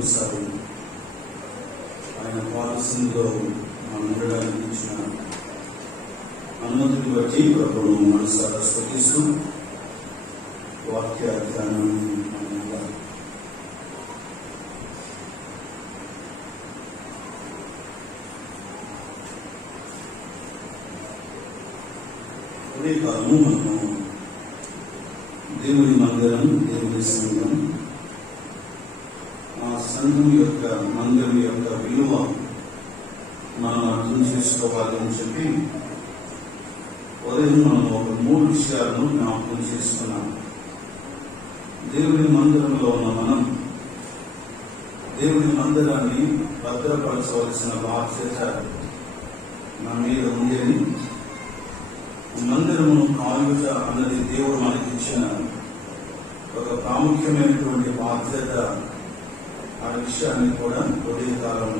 మరొకసారి ఆయన పాలసీలో మనం ఉండడానికి ఇచ్చిన అనుమతిని బట్టి ప్రభువును మనసారా స్తుతిస్తూ వాక్య ధ్యానాన్ని కాలము మనము దేవుని మందిరం, దేవుని సంఘం, ఆ సంఘం యొక్క మందిరం యొక్క విలువ మనం అర్థం చేసుకోవాలి అని చెప్పి ఉదయం మనం ఒక 3 విషయాలను జ్ఞాపకం చేసుకున్నాం. దేవుని మందిరంలో ఉన్న మనం దేవుని మందిరాన్ని భద్రపరచవలసిన బాధ్యత మన మీద ఉంది అని, మందిరమును కాయుట అన్నది దేవుడు మనకిచ్చిన ఒక ప్రాముఖ్యమైనటువంటి బాధ్యత. ఆ విషయాన్ని కూడా ఉదయకాలం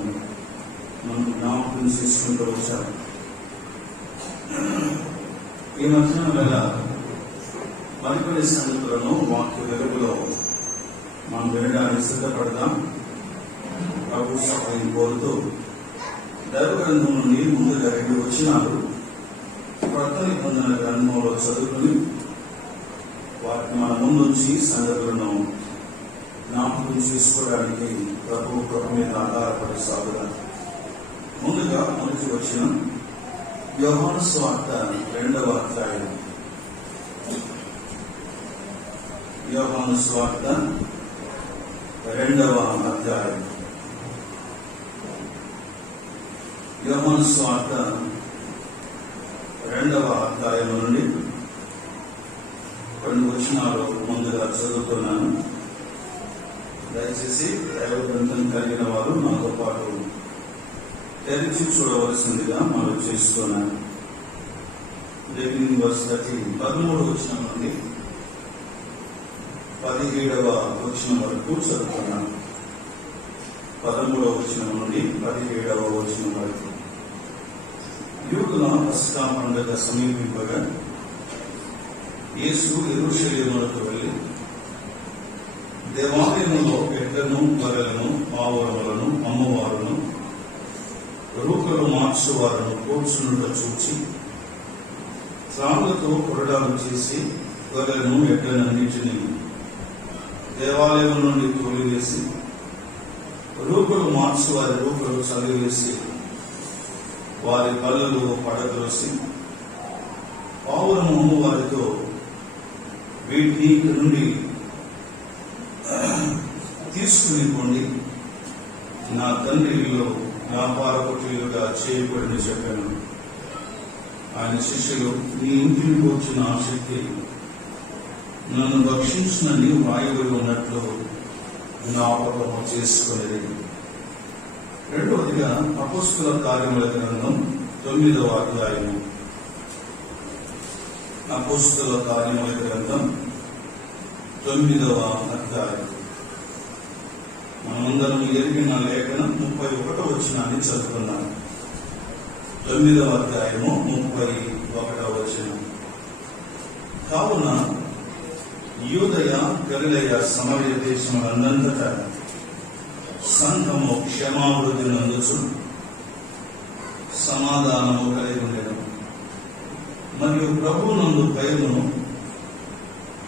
మనం జ్ఞాపకం చేసుకుంటూ వచ్చాం. ఈ మధ్యాహ్నం వేళ మరికొన్ని సంగతులను వాక్య వెలుగులో మనం వినడానికి సిద్ధపడదాం. ప్రభు సహాయం కోరుతూ దైవ గ్రంథం నుండి ముందుగా 2 వచనాలు కొత్త నిబంధన గ్రంథంలో చదువుకుని వాటిని మన ముందుంచి సంగతులను జ్ఞాపకం చేసుకోవడానికి ప్రభు కృప మీద ఆధారపడి సాగుదాం. ముందుగా మొదటి వచనం యోహాను సువార్త 2వ అధ్యాయం. యోహాను సువార్త 2వ అధ్యాయం. యోహాను సువార్త 2వ అధ్యాయం నుండి కొన్ని వచనాలు ముందుగా చదువుతున్నాను. దయచేసి దైవ గ్రంథం కలిగిన వారు నాతో పాటు తెరిచి చూడవలసిందిగా మనం చేస్తున్నాను. బిగినింగ్ వర్స్ 13వ వచనం నుండి 17వ వచనం వరకు చదువుతున్నాను. 13వ వచనం నుండి 17వ వచనం వరకు. యూదుల పస్కా పండుగ సమీపింపగా యేసు యెరూషలేమునకు వెళ్లి దేవాలయములో ఎడ్లను, గొర్రెలను, పావురములను అమ్మవారును, రూకలు మార్చువారును కూర్చునుట చూచి త్రాళ్లతో కొరడాలు చేసి గొర్రెలను, ఎడ్లనన్నిటినీ దేవాలయం నుండి తోలివేసి రూకలు మార్చువారి రూకలు చలివేసి వారి బల్లలు పడద్రోసి పావురము అమ్మవారితో వీటిని ఇక్కడి నుండి తీసుకుని పోండి, నా తండ్రి ఇల్లు వ్యాపార కొట్లుగా చేయబడిన చెప్పాను. ఆయన శిష్యులు నీ ఇంటిని కూర్చున్న ఆసక్తి నన్ను భక్షించిన నీవు రాయబడి ఉన్నట్లు జ్ఞాపకం చేసుకునేది. రెండవదిగా అపోస్తలుల కార్యముల గ్రంథం 9వ అధ్యాయము. అపోస్తలుల కార్యముల గ్రంథం 9వ అధ్యాయం. మనమందరం ఎరిగిన లేఖనం 31వ వచనాన్ని చదువుకున్నాం. 9వ అధ్యాయము 31వ వచనం. కావున యూదయ, గలిలయ, సమరయ దేశములందంతటా సంఘము క్షేమాభివృద్ధి నందుచు సమాధానము కలిగి ఉండెను. మరియు ప్రభువునందు భయమును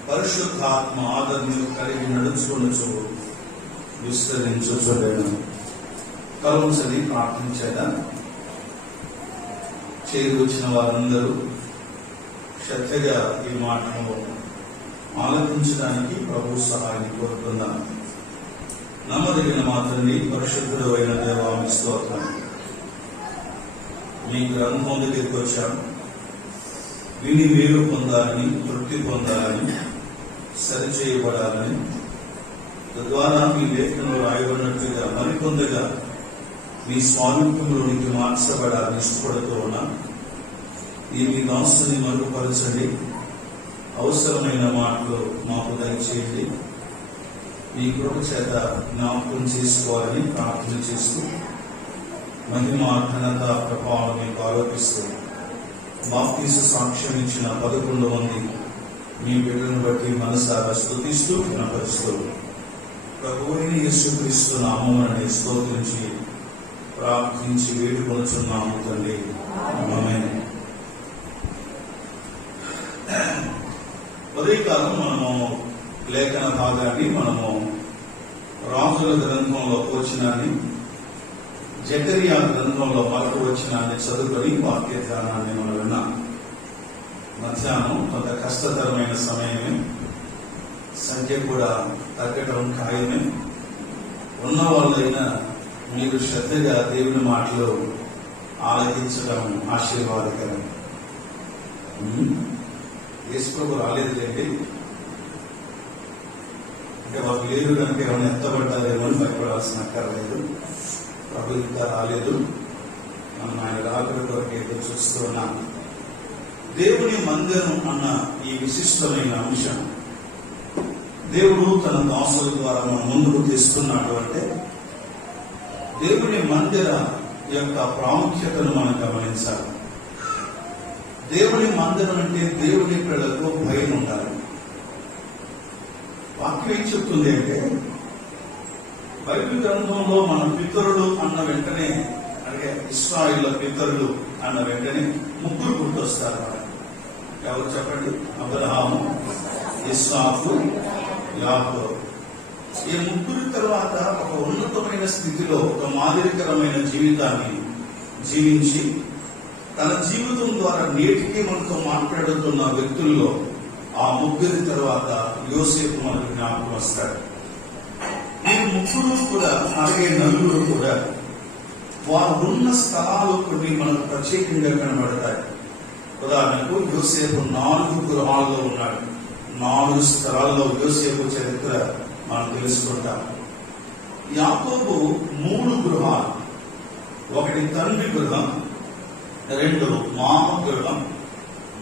పరిశుద్ధాత్మ ఆదరణను కలిగి నడుచుకొనుచు విస్తరించుచుండెను. కలుంచని ప్రార్థించేదా చేరి వచ్చిన వారందరూ శ్రద్ధగా ఈ మాటను ఆలోచించడానికి ప్రభు సహాయాన్ని కోరుతున్నాను. నమ్మదగిన మాత్రమే పరిశుద్ధుడు అయిన దేవామి స్తోత్రం. మీ గ్రంథం దగ్గరికి వచ్చాం. విని మేలు పొందాలని, తృప్తి పొందాలని, సరిచేయబడాలని, తద్వారా మీ లేఖనంలో రాయబడినట్లుగా మరికొందగా మీ స్వామిత్వంలోనికి మార్చబడాలని ఇష్టపడుతూ ఉన్నా. ఈ మీ దాసుని మరుగుపరచండి. అవసరమైన మాటలు మాకు దయచేయండి. మీ కృప చేత జ్ఞాపకం చేసుకోవాలని ప్రార్థన చేస్తూ మహిమ, ఘనత, ప్రభావం మీకు ఆరోపిస్తూ బాప్తీసు సాక్ష్యం ఇచ్చిన 11 మంది మీ బిడ్డలను బట్టి మనసారా స్తుతిస్తూ వినపరుస్తూ ప్రభువైన యేసుక్రీస్తు నామమున స్తోత్రించి ప్రార్థించి వేడుకొనుచున్నాము తండ్రి. ఆమేన్. ఉదయకాలం మనము లేఖన భాగాన్ని మనము రాజుల గ్రంథంలో వచనాన్ని, జకరియా గ్రంథంలో మరొక వచనాన్ని చదువుకొని వాక్య ధ్యానాన్ని మనం విన్నాం. మధ్యాహ్నం కొంత కష్టతరమైన సమయమే, సంఖ్య కూడా తగ్గటం ఖాయమే. ఉన్న వాళ్ళైనా మీరు శ్రద్ధగా దేవుని మాటలు ఆలకించడం ఆశీర్వాదకరం. యేసుప్రభు రాలేదులేండి, అంటే వాళ్ళు లేరు కనుక ఏమైనా ఎత్తబడ్డారేమో అని భయపడాల్సిన అక్కర్లేదు. ప్రభు ఇంకా రాలేదు, మనం ఆయన రాకడ కొరకు ఎదురు చూస్తూ ఉన్నాం. దేవుని మందిరం అన్న ఈ విశిష్టమైన అంశం దేవుడు తన దాసుల ద్వారా మన ముందుకు తెస్తున్నాడు. అంటే దేవుని మందిర యొక్క ప్రాముఖ్యతను మనం గమనించాలి. దేవుని మందిరం అంటే దేవుని పిల్లలకు భయం ఉండాలి. వాక్యం ఏం చెప్తుంది అంటే, బైబిల్ గ్రంథంలో మన పితరులు అన్న వెంటనే, అంటే ఇశ్రాయేలు పితరులు అన్న వెంటనే ముగ్గురు గుర్తొస్తారు. ఎవరు చెప్పండి? అబ్రహాము, ఇస్సాకు, యాకోబు. ఈ ముగ్గురు తర్వాత ఒక ఉన్నతమైన స్థితిలో ఒక మాదిరికరమైన జీవితాన్ని జీవించి తన జీవితం ద్వారా నేటికి మనతో మాట్లాడుతున్న వ్యక్తుల్లో ఆ ముగ్గురి తర్వాత యోసేపు మనకు జ్ఞాపకం వస్తాడు. ఈ ముగ్గురు కూడా, అలాగే నలుగురు కూడా వారు ఉన్న స్థలాలు కొన్ని మనకు ప్రత్యేకంగా కనబడతాయి. ఉదాహరణకు యోసేపు 4 గృహాల్లో ఉన్నాడు. 4 స్థలాల్లో యోసేపు చరిత్ర మనం తెలుసుకుంటాం. యాకోబు 3 గృహాలు, ఒకటి తండ్రి గృహం, 2 మామ గృహం,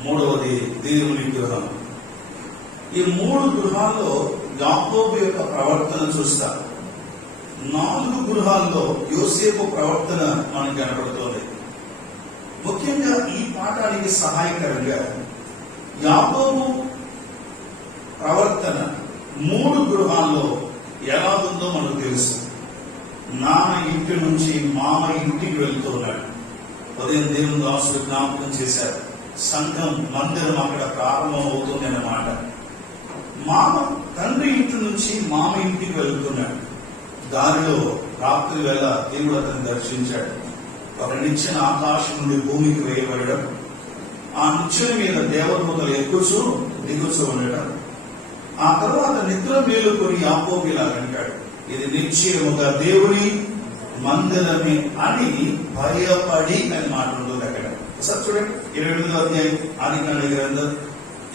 3వది దేవుని గృహం. ఈ 3 గృహాల్లో యాకోబు యొక్క ప్రవర్తన చూస్తాం. 4 గృహాల్లో యోసేపు ప్రవర్తన మనకు కనబడుతోంది. ముఖ్యంగా ఈ పాఠానికి సహాయకరంగా యాకోబు ప్రవర్తన 3 గృహాల్లో ఎలా ఉందో మనకు తెలుసు. నాన్న ఇంటి నుంచి మామ ఇంటికి వెళ్తున్నాడు. ఉదయం దేవుని దాసుడు జ్ఞాపకం చేశారు, సంఘం మందిరం అక్కడ ప్రారంభం అవుతుంది అన్నమాట. మామ తండ్రి ఇంటి నుంచి మామ ఇంటికి వెళ్తున్నాడు. దారిలో రాత్రి వేళ దేవుడు అతన్ని దర్శించాడు. ఒక నిచ్చెన ఆకాశం నుండి భూమికి వేయబడడం, ఆ నిచ్చెన మీద దేవదూతలు ఎక్కుచూ దిగుచూ ఉండడం. ఆ తర్వాత నిద్ర మేలుకొని యాకోబు ఇలా అంటాడు, ఇది నిశ్చయముగా దేవుని మందిరమే అని భయపడి అని మాట ఉంటుంది అక్కడ. సార్ చూడండి, 28వ అధ్యాయం ఆదికాండ గ్రంథం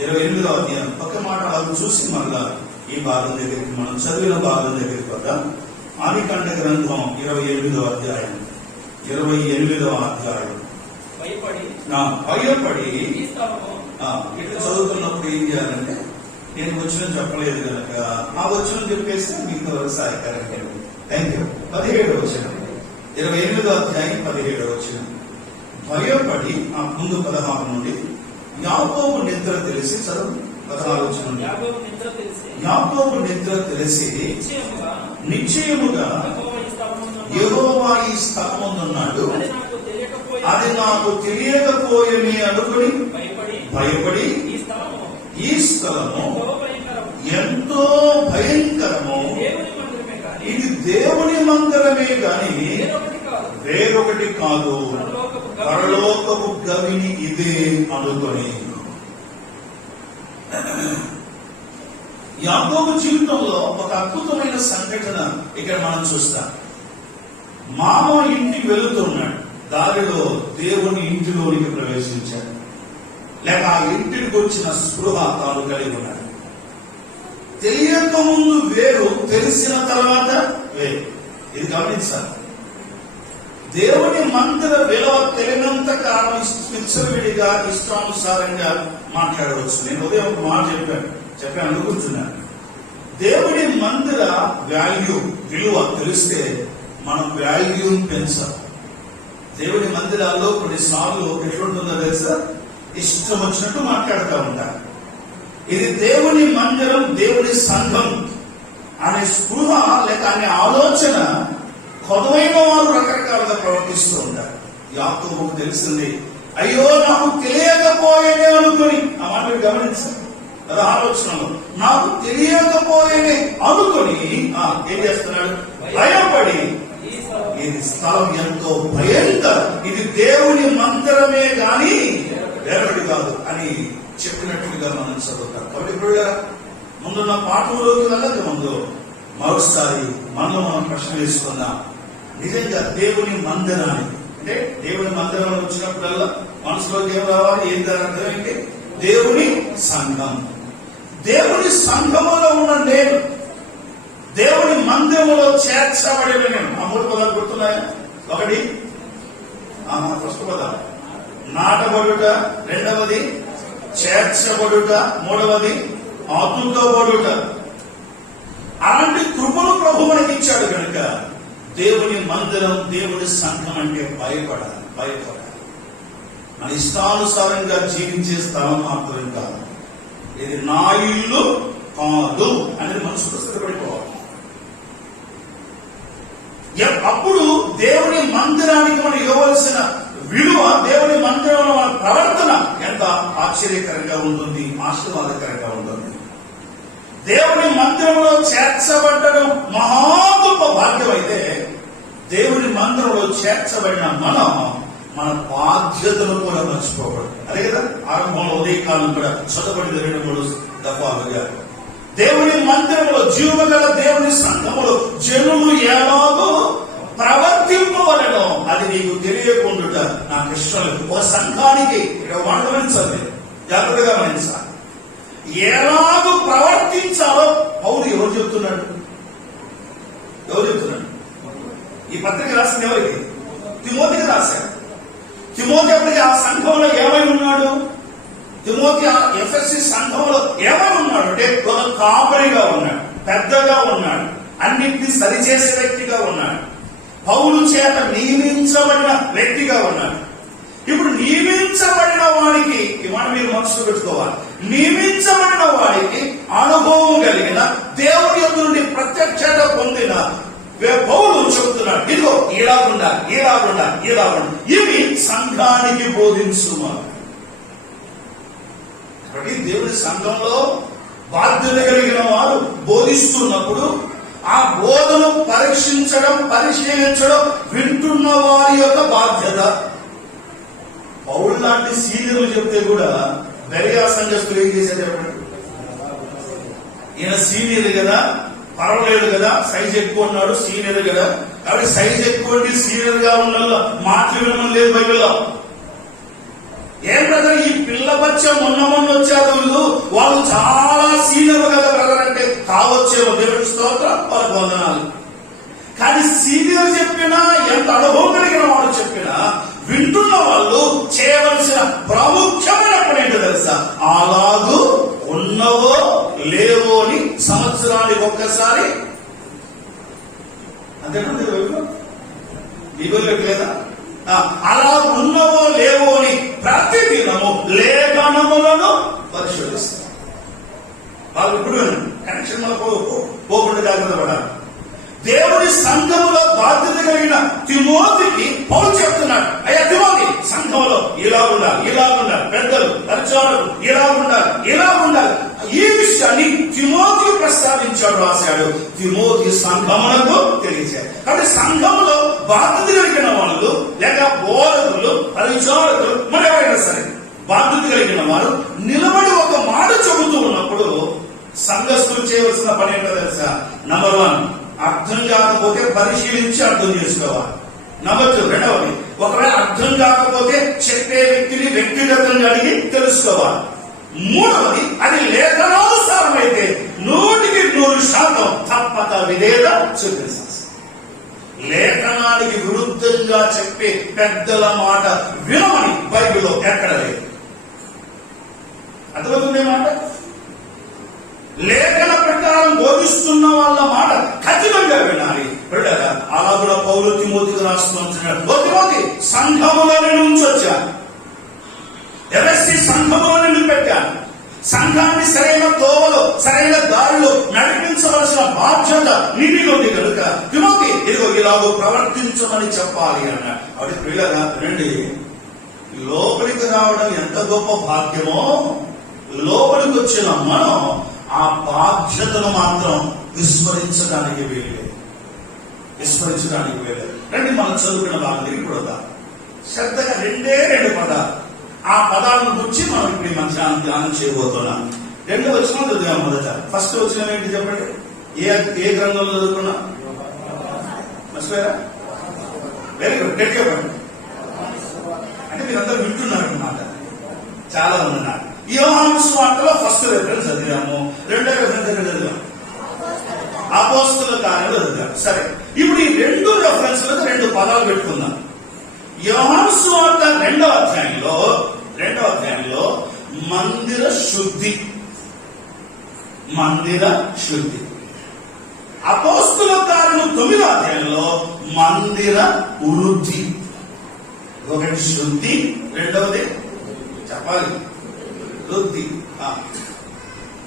28వ అధ్యాయం ఒక మాట అది చూసి మళ్ళా ఈ భాగం దగ్గరికి మనం చదివిన భాగం దగ్గరికి వద్దాం. ఆదికాండ గ్రంథం 28వ అధ్యాయం భయపడి ఇట్లా చదువుతున్నప్పుడు ఏం చేయాలంటే, నేను వచ్చిన చెప్పలేదు కనుక ఆ వచ్చిన చెప్పేస్తే మీకు సహాయకరంగా. Thank you. 17వ వచనం, 28వ అధ్యాయం 17వ వచనం. భయపడి, ఆ ముందు 16 నుండి, యాకోబు నిద్ర తెలిసి, చదువు 14వ వచనం. యాకోబు నిద్ర తెలిసి నిశ్చయముగా యెహోవా ఈ స్థలమున్నాడు, అది నాకు తెలియకపోయని అనుకుని భయపడి, ఈ స్థలము ఎంతో భయంకరము, ఇది దేవుని మందిరమే గాని వేరొకటి కాదు, పరలోకపు గవిని ఇదే అనుకొని. యాకోబు జీవితంలో ఒక అద్భుతమైన సంఘటన ఇక్కడ మనం చూస్తాం. మామ ఇంటికి వెళుతున్నాడు, దారిలో దేవుని ఇంటిలోనికి ప్రవేశించాడు. లేక ఆ ఇంటికి వచ్చిన స్పృహ తాను కలిగి ఉన్నాడు. తెలియక ముందు వేరు, తెలిసిన తర్వాత వేరు. ఇది గమనించాలి. దేవుని మందిర విలువ తెలియనంత కాలం విచ్చలవిడిగా ఇష్టానుసారంగా మాట్లాడవచ్చు. నేను ఉదయం ఒక మాట చెప్పాను అనుకుంటున్నాను. దేవుని మందిర వాల్యూ, విలువ తెలిస్తే మనం వాల్యూని పెంచాం. దేవుని మందిరాల్లో కొన్నిసార్లు ఎట్లుంటుందో తెలుసా, ఇష్టం వచ్చినట్టు మాట్లాడుతూ ఉంటారు. ఇది దేవుని మందిరం, దేవుని సంఘం. అనే స్పృహ లేక అనే ఆలోచన కొదవైన వారు రకరకాలుగా ప్రవర్తిస్తూ ఉంటారు. యాకోబుకు తెలిసింది, అయ్యో నాకు తెలియకపోయేనే అనుకుని, ఆ మాట మీరు గమనించారు కదా, ఆలోచనలో నాకు తెలియకపోయేనే అనుకుని ఏం చేస్తున్నాడు, భయపడి, ఇది స్థలం ఎంతో భయంకరం, ఇది దేవుని మందిరమే గాని వేరొకటి కాదు అని చెప్పినట్లుగా మనం చదువుతాం. కాబట్టి ఇప్పుడు ముందున్న పాఠంలోకి వెళ్ళక ముందు మరోసారి మనలో మనం ప్రశ్న వేసుకుందాం. నిజంగా దేవుని మందిరానికి, అంటే దేవుని మందిరంలో వచ్చినప్పుడల్లా మనసులోకి ఏం రావాలి, ఏం దాని అర్థం ఏంటి, దేవుని సంఘం. దేవుని సంఘములో ఉన్న నేను, దేవుని మందిరములో చేర్చబడిన నేను. ఆ మూడు పదాలు గుర్తున్నాయా? ఒకటి ఫస్ట్ పదం నాటబడుట, రెండవది చేర్చబడుట, మూడవది ఆతుతోబడుట. అలాంటి కృపను ప్రభు మనకి ఇచ్చాడు కనుక దేవుని మందిరం, దేవుని సంఘం అంటే భయపడాలి. మన ఇష్టానుసారంగా జీవించే స్థలం మాత్రం కాదు, ఇది నా ఇల్లు కాదు అనేది మనసుకు స్థిరపడిపోవాలి. అప్పుడు దేవుని మందిరానికి మనం ఇవ్వవలసిన విలువ, దేవుని మందిరంలో మన ప్రవర్తన ఎంత ఆశ్చర్యకరంగా ఉంటుంది, ఆశీర్వాదకరంగా ఉంటుంది. దేవుని మందిరంలో చేర్చబడ్డడం మహా గొప్ప భాగ్యం అయితే, దేవుని మందిరంలో చేర్చబడిన మనం మన బాధ్యతలు కూడా మర్చిపోకూడదు. అదే కదా ఆరంభంలో ఉదయకాలం కూడా చదవబడిన 2-3 దఫాలుగా దేవుని మందిరంలో, జీవగల దేవుని సంఘములో జనులు ఎలాగో ప్రవర్తింపవలెనో అది నీకు తెలియకుండా నాకు ఇష్టం లేదు. ఒక సంఘానికి ఇక్కడ గమనించాలి, జాగ్రత్తగా గమనించాలి. ఎలాగో ప్రవర్తించాలో పౌలు ఎవరు చెప్తున్నాడు? ఈ పత్రిక రాసింది ఎవరికి? తిమోతికి రాశాడు. తిమోతి అప్పటికి ఆ సంఘంలో ఏమై ఉన్నాడు? తిమోతి ఎఫెసీ సంఘంలో ఏమై ఉన్నాడు అంటే ఒక కాపరిగా ఉన్నాడు, పెద్దగా ఉన్నాడు, అన్నింటినీ సరిచేసే వ్యక్తిగా ఉన్నాడు, పౌలు చేత నియమించబడిన వ్యక్తిగా ఉన్నాడు. ఇప్పుడు నియమించబడిన వాడికి, ఈ మాట మీరు మనసులో పెట్టుకోవాలి, నియమించబడిన వాడికి అనుభవం కలిగిన, దేవుని యొద్ద నుండి ప్రత్యక్షత పొందిన పౌలు చెబుతున్నాడు, ఇదిగో ఇలాగుండా. ఇవి సంఘానికి బోధించుమా. దేవుని సంఘంలో బాధ్యత కలిగిన వారు బోధిస్తున్నప్పుడు ఆ బోధను పరీక్షించడం, పరిశీలించడం వింటున్న వారి యొక్క బాధ్యత. పౌలు లాంటి సీనియర్లు చెప్తే కూడా బెరియా సంఘస్థులు ఏం చేసేటప్పుడు, ఈయన సీనియర్ కదా, పర్వాలేదు కదా, సైజ్ ఎక్కువ ఉన్నాడు, సీనియర్ కదా, కాబట్టి సైజ్ ఎక్కువ సీనియర్ గా ఉన్న మాటలు వినడం లేదు బైబిల్లో. ఏం బ్రదర్, ఈ పిల్ల బచ్చ మొన్న వచ్చారు, వాళ్ళు చాలా సీనియర్ కదా బ్రదర్ అంటే కావచ్చేమో, దేవుడి స్తోత్రం, వాళ్ళకి వందనాలు. కానీ సీనియర్ చెప్పినా, ఎంత అనుభవం కలిగిన వాడు చెప్పినా, వింటున్న వాళ్ళు చేయవలసిన ప్రాముఖ్యమైన పని ఏంటో తెలుసా? అలాగూ ఉన్నవో లేవో అని సంవత్సరానికి ఒక్కసారి, అంతేనా? లేదా అలా ఉన్నవో లేవో అని ప్రతిదినము లేఖనములను పరిశోధిస్తారు. వాళ్ళు ఇప్పుడు కనెక్షన్ పోకుండా జాగ్రత్త పడాలి. దేవుడి సంఘములో బాధ్యత కలిగిన తిమోతికి పౌలు చెప్తున్నాడు, అయ్యా తిమోతి, సంఘంలో ఇలా ఉండాలి, పెద్దలు పరిచారకులు ఇలా ఉండాలి. ఈ విషయాన్ని తిమోతి ప్రస్తావించాడు, రాశాడు. తిమోతి సంఘములకు తెలియజేయాలి. కాబట్టి సంఘములో బాధ్యత కలిగిన వాళ్ళు, లేక బోధకులు, పరిచారకులు, మరెవరైనా సరే బాధ్యత కలిగిన వారు నిలబడి ఒక మాట చెబుతూ ఉన్నప్పుడు సంఘస్థులు చేయవలసిన పని ఏంటో తెలుసా? నంబర్ 1, అర్థం కాకపోతే పరిశీలించి అర్థం చేసుకోవాలి. నంబర్ 2, రెండవది, ఒకవేళ అర్థం కాకపోతే చెప్పే వ్యక్తిని వ్యక్తిగతంగా అడిగి తెలుసుకోవాలి. మూడవది, అది లేఖనానుసారమైతే 100% తప్పక విధేయత చూపించాలి. లేఖనానికి విరుద్ధంగా చెప్పే పెద్దల మాట వినమని బైబిల్లో ఎక్కడ లేదు. అర్థమవుతుంది మాట? లేఖన ప్రకారం బోధిస్తున్న వాళ్ళ మాట ఖచ్చితంగా వినాలి. అలా కూడా పౌలు తిమోతికి రాస్తున్నాడు, తిమోతి, సంఘములో నుంచి వచ్చాను, ఎఫెసీ సంఘములో నిన్ను పెట్టాను, సంఘాన్ని సరైన తోవలో, సరైన దారిలో నడిపి ప్రవర్తించవలసిన బాధ్యత నీ మీద ఉంది కనుక తిమోతి ఇదిగో ఇలాగో ప్రవర్తించమని చెప్పాలి అన్నాడు. అవి పిల్లగా రండి, లోపలికి రావడం ఎంత గొప్ప భాగ్యమో, లోపలికి వచ్చిన మనం ఆ బాధ్యతను మాత్రం విస్మరించడానికి వీల్లేదు. రండి, మనం చదువుకున్న భాగం ఇప్పుడు శ్రద్ధగా రెండు పదాలు, ఆ పదాలను గురించి మనం ఇప్పుడు ఈ మధ్యాహ్నం ధ్యానం చేయబోతున్నాం. 2వ వచనం చదివాం. మొదట ఫస్ట్ వచనం ఏంటి చెప్పండి? ఏ గ్రంథంలో చదువుకున్నా? మర్చిపోయారా? వెరీ గుడ్, గట్టిగా చెప్పండి. అంటే మీరందరూ వింటున్నారు అన్నమాట, చాలా మంది ఉన్నారు. యోహాను సువార్తలో ఫస్ట్ రెఫరెన్స్ చదివాము, 2వ రెఫరెన్స్ ఎక్కడ చదివాము? అపోస్తలుల కార్యాలు చదివాము. సరే, ఇప్పుడు ఈ 2 రెఫరెన్స్లకు 2 పదాలు పెట్టుకుందాం. యోహాను సువార్త 2వ అధ్యాయంలో మందిర శుద్ధి, అపోస్తలుల కార్యాలు 9వ అధ్యాయంలో మందిర వృద్ధి. ఒకటి శుద్ధి, రెండవది చెప్పాలి వృద్ధి.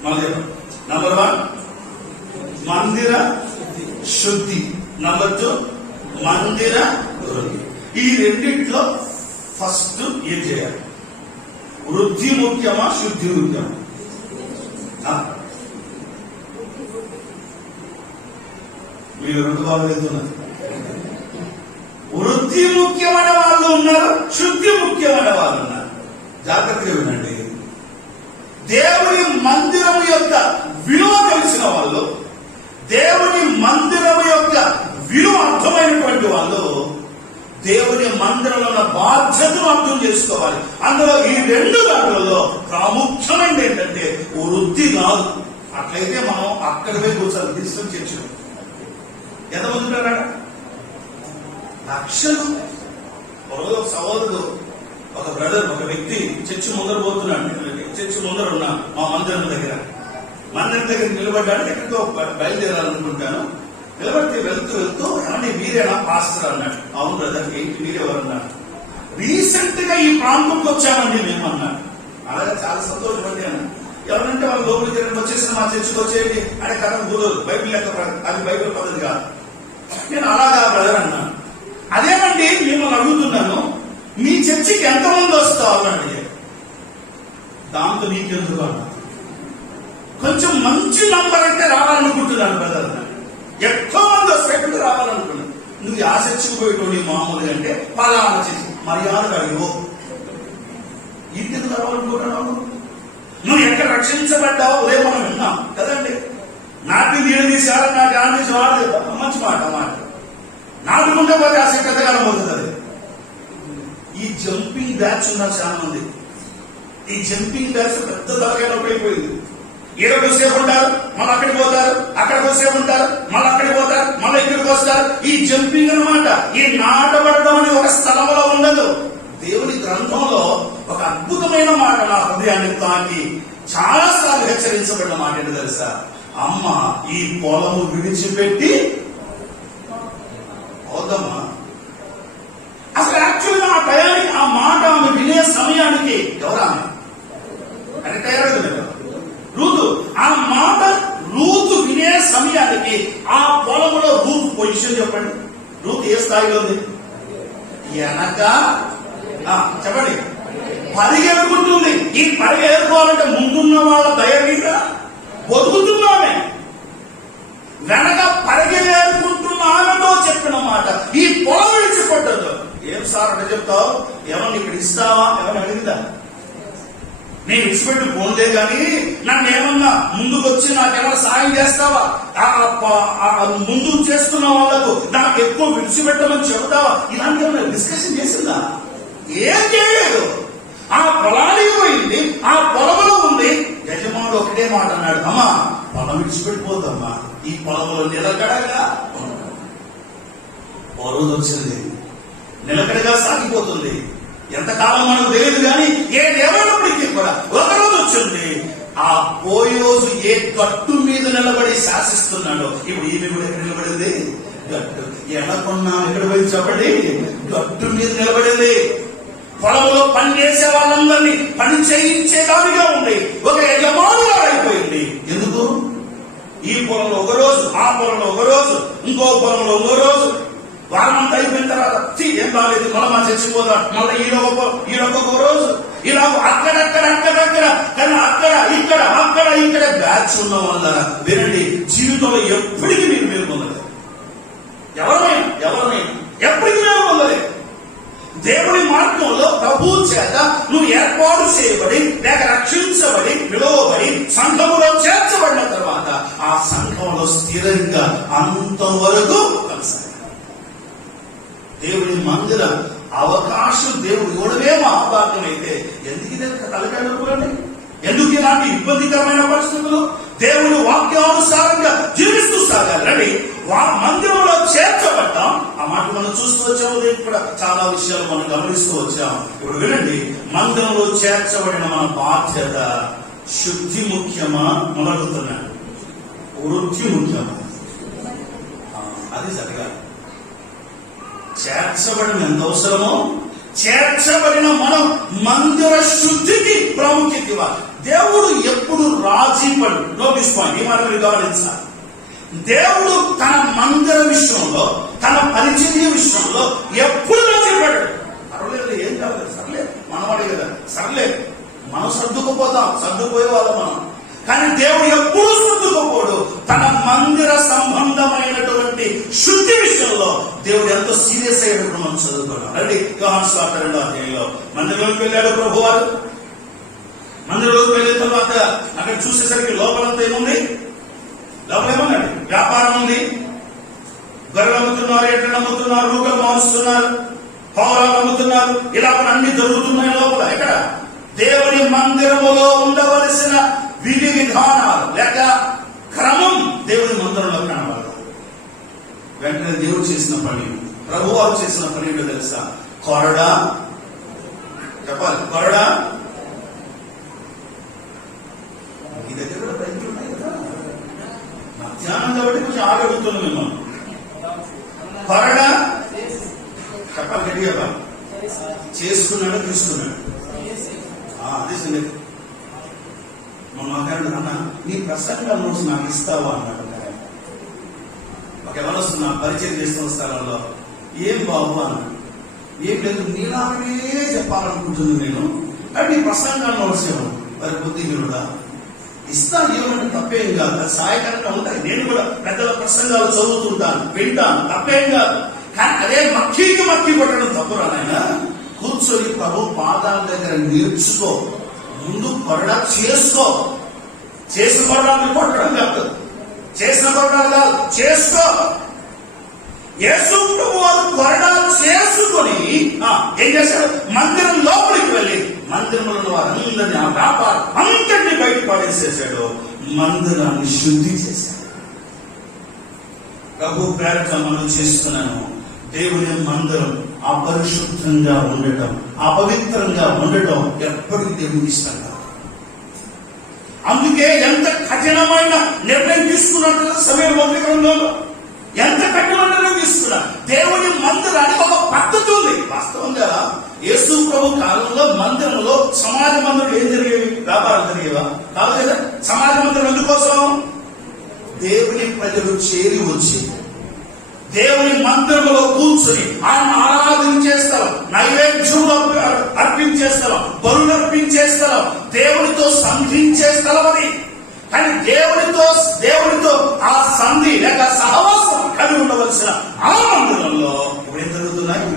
మళ్ళీ నంబర్ 1 మందిర శుద్ధి, నంబర్ 2 మందిర వృద్ధి. ఈ రెండిట్లో ఫస్ట్ ఏం చేయాలి? వృద్ధి ముఖ్యమా, శుద్ధి ముఖ్యమా? మీరు 2 భాగాలు వెళ్తున్నారు. వృద్ధి ముఖ్యమైన వాళ్ళు ఉన్నారు, శుద్ధి ముఖ్యమైన వాళ్ళు ఉన్నారు. జాగ్రత్తగా వినండి. దేవుని మందిరము యొక్క విలువ తెలిసిన వాళ్ళు, దేవుని మందిరము యొక్క విలువ అర్థమైనటువంటి వాళ్ళు దేవుని మందిరంలో ఉన్న బాధ్యతను అర్థం చేసుకోవాలి. అందులో ఈ 2 దాంట్లో ప్రాముఖ్యమైనది ఏంటంటే వృద్ధి కాదు. అట్లయితే మనం అక్కడిపై కూర్చొని తీసుకొని చర్చలు ఎంతమంది ఉంటారా? లక్షలు. ఒక సహోదరుడు, ఒక బ్రదర్, ఒక వ్యక్తి చర్చి ముందర పోతున్నాడు. చర్చి ముందర ఉన్నా మా మందిరం దగ్గర నిలబడ్డాడు. ఎక్కడికో బయలుదేరాలనుకుంటాను. నిలబడితే వెళ్తూ ఏమంటే మీరేనా పాస్టర్ అన్నాడు. అవును బ్రదర్, ఏంటి మీరెవరన్నాడు. రీసెంట్ గా ఈ ప్రాంతంకి వచ్చామండి మేము అన్నాడు. అలాగే చాలా సంతోషపడ్డాను. ఎవరంటే వాళ్ళు లోపలికి వచ్చేసిన మా చర్చికి వచ్చేయండి అనే కథ కుదరదు, బైబిల్ లెక్క, అది బైబిల్ పద్ధతి కాదు. నేను అలాగా బ్రదర్ అన్నాను. అదేమండి మిమ్మల్ని అడుగుతున్నాను, మీ చర్చికి ఎంతమంది వస్తారు అండి? దాంతో నీకెందుకు అన్నా, కొంచెం మంచి నంబర్ అంటే రావాలనుకుంటున్నాను బ్రదర్. ఎక్కువ మంది వస్తే రావాలనుకున్నాను. నువ్వు ఆ చర్చికి పోయేటోడి మామూలుగా అంటే పలానా చర్చి మర్యాద అడిగో, ఇంటికి రావాలనుకుంటున్నావు. నువ్వు ఎక్కడ రక్షించబడ్డావు ఉదయం మనం విన్నాం కదండి. నాటి నీళ్ళు తీసారు, నాటి ఆడ తీసి వాడలేదు. మంచి మాట నాటుకుంటే పోతే ఆ శక్తిగానం అవుతుంది. ఈ జంపింగ్ బ్యాచ్ ఉన్నారు చాలా మంది. ఈ జంపింగ్ బ్యాచ్ పెద్ద తలకాయ అయిపోయింది. ఏదో కొద్దిసేపు ఉంటారు, మళ్ళీ అక్కడికి పోతారు, అక్కడ కొద్దిసేపు ఉంటారు, మళ్ళీ అక్కడికి పోతారు, మళ్ళీ ఇక్కడికి వస్తారు. ఈ జంపింగ్ అన్నమాట. ఈ నాటబడడం అని ఒక స్థలంలో ఉండదు. దేవుని గ్రంథంలో ఒక అద్భుతమైన మాట నా హృదయాన్ని తాకి చాలా సార్లు హెచ్చరించబడిన మాట ఏంటో తెలుసా? అమ్మ ఈ పొలము విడిచిపెట్టి పోదమ్మా. అసలు యాక్చువల్గా ఆ టయానికి ఆ మాట ఆమె వినే సమయానికి ఎవరామె అంటే తయారదు కదా రూతు. ఆ మాట రూతు వినే సమయానికి ఆ పొలములో రూతు పొజిషన్ చెప్పండి. రూతు ఏ స్థాయిలో ఉంది? వెనక చెప్పండి పరిగెడుకుంటుంది. ఈ పరిగెడుకోవాలంటే ముందున్న వాళ్ళ దయ మీద బతుకుతున్నామే. వెనక పరిగెడుకుంటున్న ఆమెతో చెప్పిన మాట ఈ పొలం విడిచిపెట్టదు. ఏం సార్ అంటే చెప్తావు? ఏమన్నా ఇక్కడ ఇస్తావా? ఏమన్నా అడిగిందా? నేను విడిచిపెట్టి పోలే గాని నన్ను ఏమన్నా ముందుకు వచ్చి నాకేమన్నా సాయం చేస్తావా? ముందు చేస్తున్న వాళ్లకు నాకు ఎక్కువ విడిచిపెట్టమని చెబుతావా? ఇలాంటి ఏమన్నా డిస్కషన్ చేసిందా? ఏం చేయలేదు. ఆ పొలానికి పోయింది, ఆ పొలంలో ఉంది. యజమానుడు ఒకటే మాట అన్నాడు, అమ్మా పొలం విడిచిపెట్టిపోతమ్మా, ఈ పొలంలో నిలకడగా ఓ రోజు వచ్చింది, నిలకడగా సాగిపోతుంది. ఎంతకాలం మనకు తెలియదు కానీ ఏదేమైనప్పటికీ కూడా ఒకరోజు వచ్చింది. ఆ పోయోజు ఏ గట్టు మీద నిలబడి శాసిస్తున్నాడో, ఇప్పుడు ఈమె కూడా ఎక్కడ నిలబడింది? గట్టు. ఎలా కొన్నా ఎక్కడ పోయింది చెప్పండి? గట్టు మీద నిలబడింది. పొలంలో పని చేసే వాళ్ళందరినీ పని చేయించేదానిగా ఉంది. ఒక యజమానుగా అయిపోయింది. ఎందుకు? ఈ పొలంలో ఆ పొలంలో ఒక రోజు, ఇంకో పొలంలో ఇంకో రోజు, వారం అంతా అయిపోయిన తర్వాత ఏం బాగాలేదు, మళ్ళీ మా చచ్చిపోదా, మళ్ళీ ఈడొక రోజు, ఇలా అక్కడక్కడ కానీ అక్కడ ఇక్కడ బ్యాచ్ ఉన్న వల్ల వినండి, జీవితంలో ఎప్పటికీ మీరు మేల్కొనలేదు. ఎవరినైనా ఎప్పటికీ మేల్కొనలేదు. దేవుడి మార్గంలో ప్రభువు చేత నువ్వు ఏర్పాటు చేయబడి లేక రక్షించబడి పిలువబడి సంఘములో చేర్చబడిన తర్వాత ఆ సంఘంలో స్థిరంగా అంతవరకు కలిసాయి. దేవుడి మందిర అవకాశం దేవుడు ఇవ్వడమే మహాభాగ్యం అయితే ఎందుకు ఇదే తలకాడుకోండి? ఎందుకు ఇలాంటి ఇబ్బందికరమైన పరిస్థితులు? దేవుడు వాక్యానుసారంగా జీవిస్తూ సాగాలని మందిరంలో చేర్చబడ్డాం. ఆ మాట మనం చూస్తూ వచ్చాము. ఇక్కడ చాలా విషయాలు మనం గమనిస్తూ వచ్చాం. ఇప్పుడు వినండి, మందిరంలో చేర్చబడిన మన బాధ్యత శుద్ధి ముఖ్యమా మొదలుతున్నాను, వృద్ధి ముఖ్యమా? అది సరిగా చేర్చబడిన ఎంత అవసరమో చేర్చబడిన మనం మందిర శుద్ధికి ప్రాముఖ్యత ఇవ్వాలి. దేవుడు ఎప్పుడు రాజీ పడు. నోటీస్ పాయింట్, ఈ మాట మీరు గమనించాలి. దేవుడు తన మందిర విషయంలో, తన పరిచర్య విషయంలో ఎప్పుడు రాజీ పడ్డాడు. పర్వాలేదు, ఏం కాదు, సర్లే మనవాడే కదా, సర్లే మనం సర్దుకుపోయే వాళ్ళం మనం. కానీ దేవుడు ఎప్పుడు సర్దుకోపోడు. తన మందిర సంబంధమైనటువంటి శుద్ధి విషయంలో దేవుడు ఎంతో సీరియస్ అయ్యేటప్పుడు మనం చదువుకున్నాం. రండి, యోహాను సువార్త 2వ అధ్యాయంలో మందిరంలోకి వెళ్ళాడు ప్రభువారు. మందిరంలోకి వెళ్ళిన తర్వాత అక్కడ చూసేసరికి లోపలంతా ఏముంది? లోపల ఏముందండి? వ్యాపారం ఉంది. గొర్రెలు అమ్ముతున్నారు, ఎడ్లను అమ్ముతున్నారు, రూకలు మారుస్తున్నారు, పౌరాలు అమ్ముతున్నారు. ఇలా అన్ని జరుగుతున్నాయి లోపల. ఎక్కడ? దేవుని మందిరములో ఉండవలసిన విధి విధానాలు లేక క్రమం దేవుని మందిరంలో కనబడదు. వెంటనే దేవుడు చేసిన పని, ప్రభువారు చేసిన పని ఏంటో తెలుసా? కొరడా చెప్పాలి. కొరడా మీ దగ్గర కూడా బయటలు ఉన్నాయి కదా, మధ్యాహ్నం కాబట్టి కొంచెం ఆగడుగుతున్నాం మిమ్మల్ని. కొరడా చెప్పాలి, గట్టిగా చేసుకున్నాడు, తీసుకున్నాడు. అదే సంగతి. మన మాట్లాడు, అన్న నీ ప్రసంగ నోట్స్ నాకు ఇస్తావా అన్నాడు. ఒక ఎవరొస్తున్నా పరిచయం చేస్తున్న స్థలంలో, ఏం బాబు అన్నాడు. ఏం లేదు, నీలాగే చెప్పాలనుకుంటుంది నేను, అంటే నీ ప్రసంగ నోట్స్ ఏమో మరి బుద్ధిహీనుడా ఇస్తా, ఏమంటే తప్పేం కాదు, అది సహాయకరంగా ఉంటాయి. నేను కూడా పెద్దల ప్రసంగాలు చదువుతుంటాను, వింటాను, తప్పేం కాదు. కానీ అదే మక్కి కొట్టడం తప్పురా నాయన. కూర్చొని ప్రభు పాదాల దగ్గర నేర్చుకో, ముందు కొరడా చేసుకో. చేసిన కొరడాన్ని కొట్టడం కాదు, చేసిన కొరడాలు కాదు, చేసుకో. యేసు ప్రభు వారు కొరడా చేసుకుని ఏం చేశాడు? మందిరం లోపలికి వెళ్ళి మందిరంలో ఉన్న వారందరినీ, ఆ వ్యాపారం అంతటినీ బయట పడేసేసాడు, మందిరాన్ని శుద్ధి చేశాడు. ప్రభు పేరట మనం చేస్తున్నాను. దేవుని మందిరం అపరిశుద్ధంగా ఉండటం, అపవిత్రంగా ఉండటం ఎప్పటికీ దేవునికి ఇష్టం కాదు. అందుకే ఎంత కఠినమైన నిర్ణయం తీసుకున్నట్టు సమయం మొదటి గ్రంథంలో ఎంత కఠినమైన నిర్ణయం తీసుకున్నా. దేవుని మందిరానికి ఒక పద్ధతి ఉంది. వాస్తవంగా యేసు ప్రభు కాలంలో మందిరంలో సమాజ మందిరం ఏం జరిగేవి? వ్యాపారాలు జరిగేవా? కాదు కదా. సమాజ మందిరం ఎందుకోసం? దేవుని ప్రజలు చేరి వచ్చి దేవుని మందిరంలో కూర్చొని ఆయన ఆరాధించే స్థలం, నైవేద్యములు అర్పించే స్థలం, బలులు అర్పించే స్థలం, దేవునితో సంధించే స్థలం అది. కానీ దేవునితో ఆ సంధి లేక సహవాసం కలిగి ఉండవలసిన ఆ మందిరంలో ఇప్పుడు ఏం జరుగుతున్నాయి?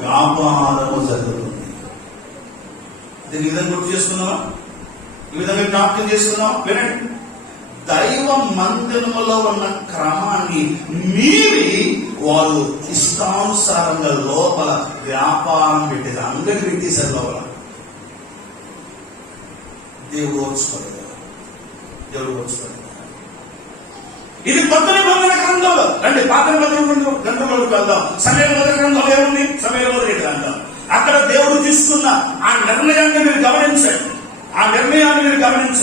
వ్యాపారము జరుగుతుంది. దీన్ని ఈ విధంగా గుర్తు చేసుకున్నాం, ఈ విధంగా జ్ఞాపకం చేసుకున్నాం. వినండి, దైవ మందిరములో ఉన్న క్రమాన్ని మీరి వారు ఇష్టానుసారంగా లోపల వ్యాపారం పెట్టేది, అంగడి పెట్టేశారు లోపల. దేవుడు ఓర్చుకోలేదు. ఇది కొత్త నిబంధన గ్రంథంలో. రండి, పాత నిబంధన గ్రంథంలోకి వెళ్దాం. సమయం మొదటి గ్రంథంలో ఏముంది? సమయం మొదటి గ్రంథం. అక్కడ దేవుడు తీసుకున్న ఆ నిర్ణయాన్ని మీరు గమనించండి.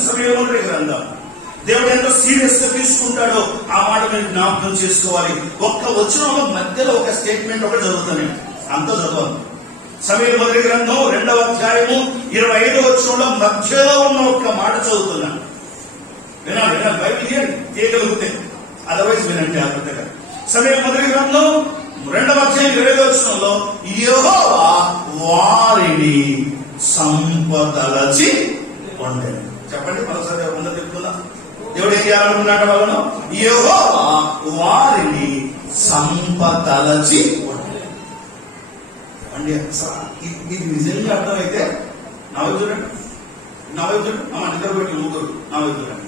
సమయం మొదటి గ్రంథం దేవుడు ఎంతో సీరియస్ గా తీసుకుంటాడో ఆ మాట మీరు జ్ఞాపకం చేసుకోవాలి. ఒక్క వచనంలో మధ్యలో ఒక స్టేట్మెంట్ ఒకటి చదువుతాను, అంత చదవాలి. సమయం మొదటి గ్రంథం 2వ అధ్యాయము 25వ వచనంలో మధ్యలో ఉన్న ఒక్క మాట చదువుతున్నాను. వినాలి, బైబిల్ తీయగలిగితే, అదర్వైజ్ వినండి జాగ్రత్తగా. సమూయేలు మొదటి గ్రంథం 2వ అధ్యాయం 20వ వచనంలో యెహోవా వారిని సంపదలచి ఉండెను. చెప్పండి మరోసారి ఉందా చెప్తున్నా. దేవుడు ఏం చేయాలనుకున్నాడు వాళ్ళను? యెహోవా వారిని సంపదలచి ఉండెను. అండి ఇది నిజంగా అర్థమైతే నా వైపు చూడండి, నా వైపు చూడండి, అమ్మ నిద్రపెట్టి ముగ్గురు నా వైపు చూడండి.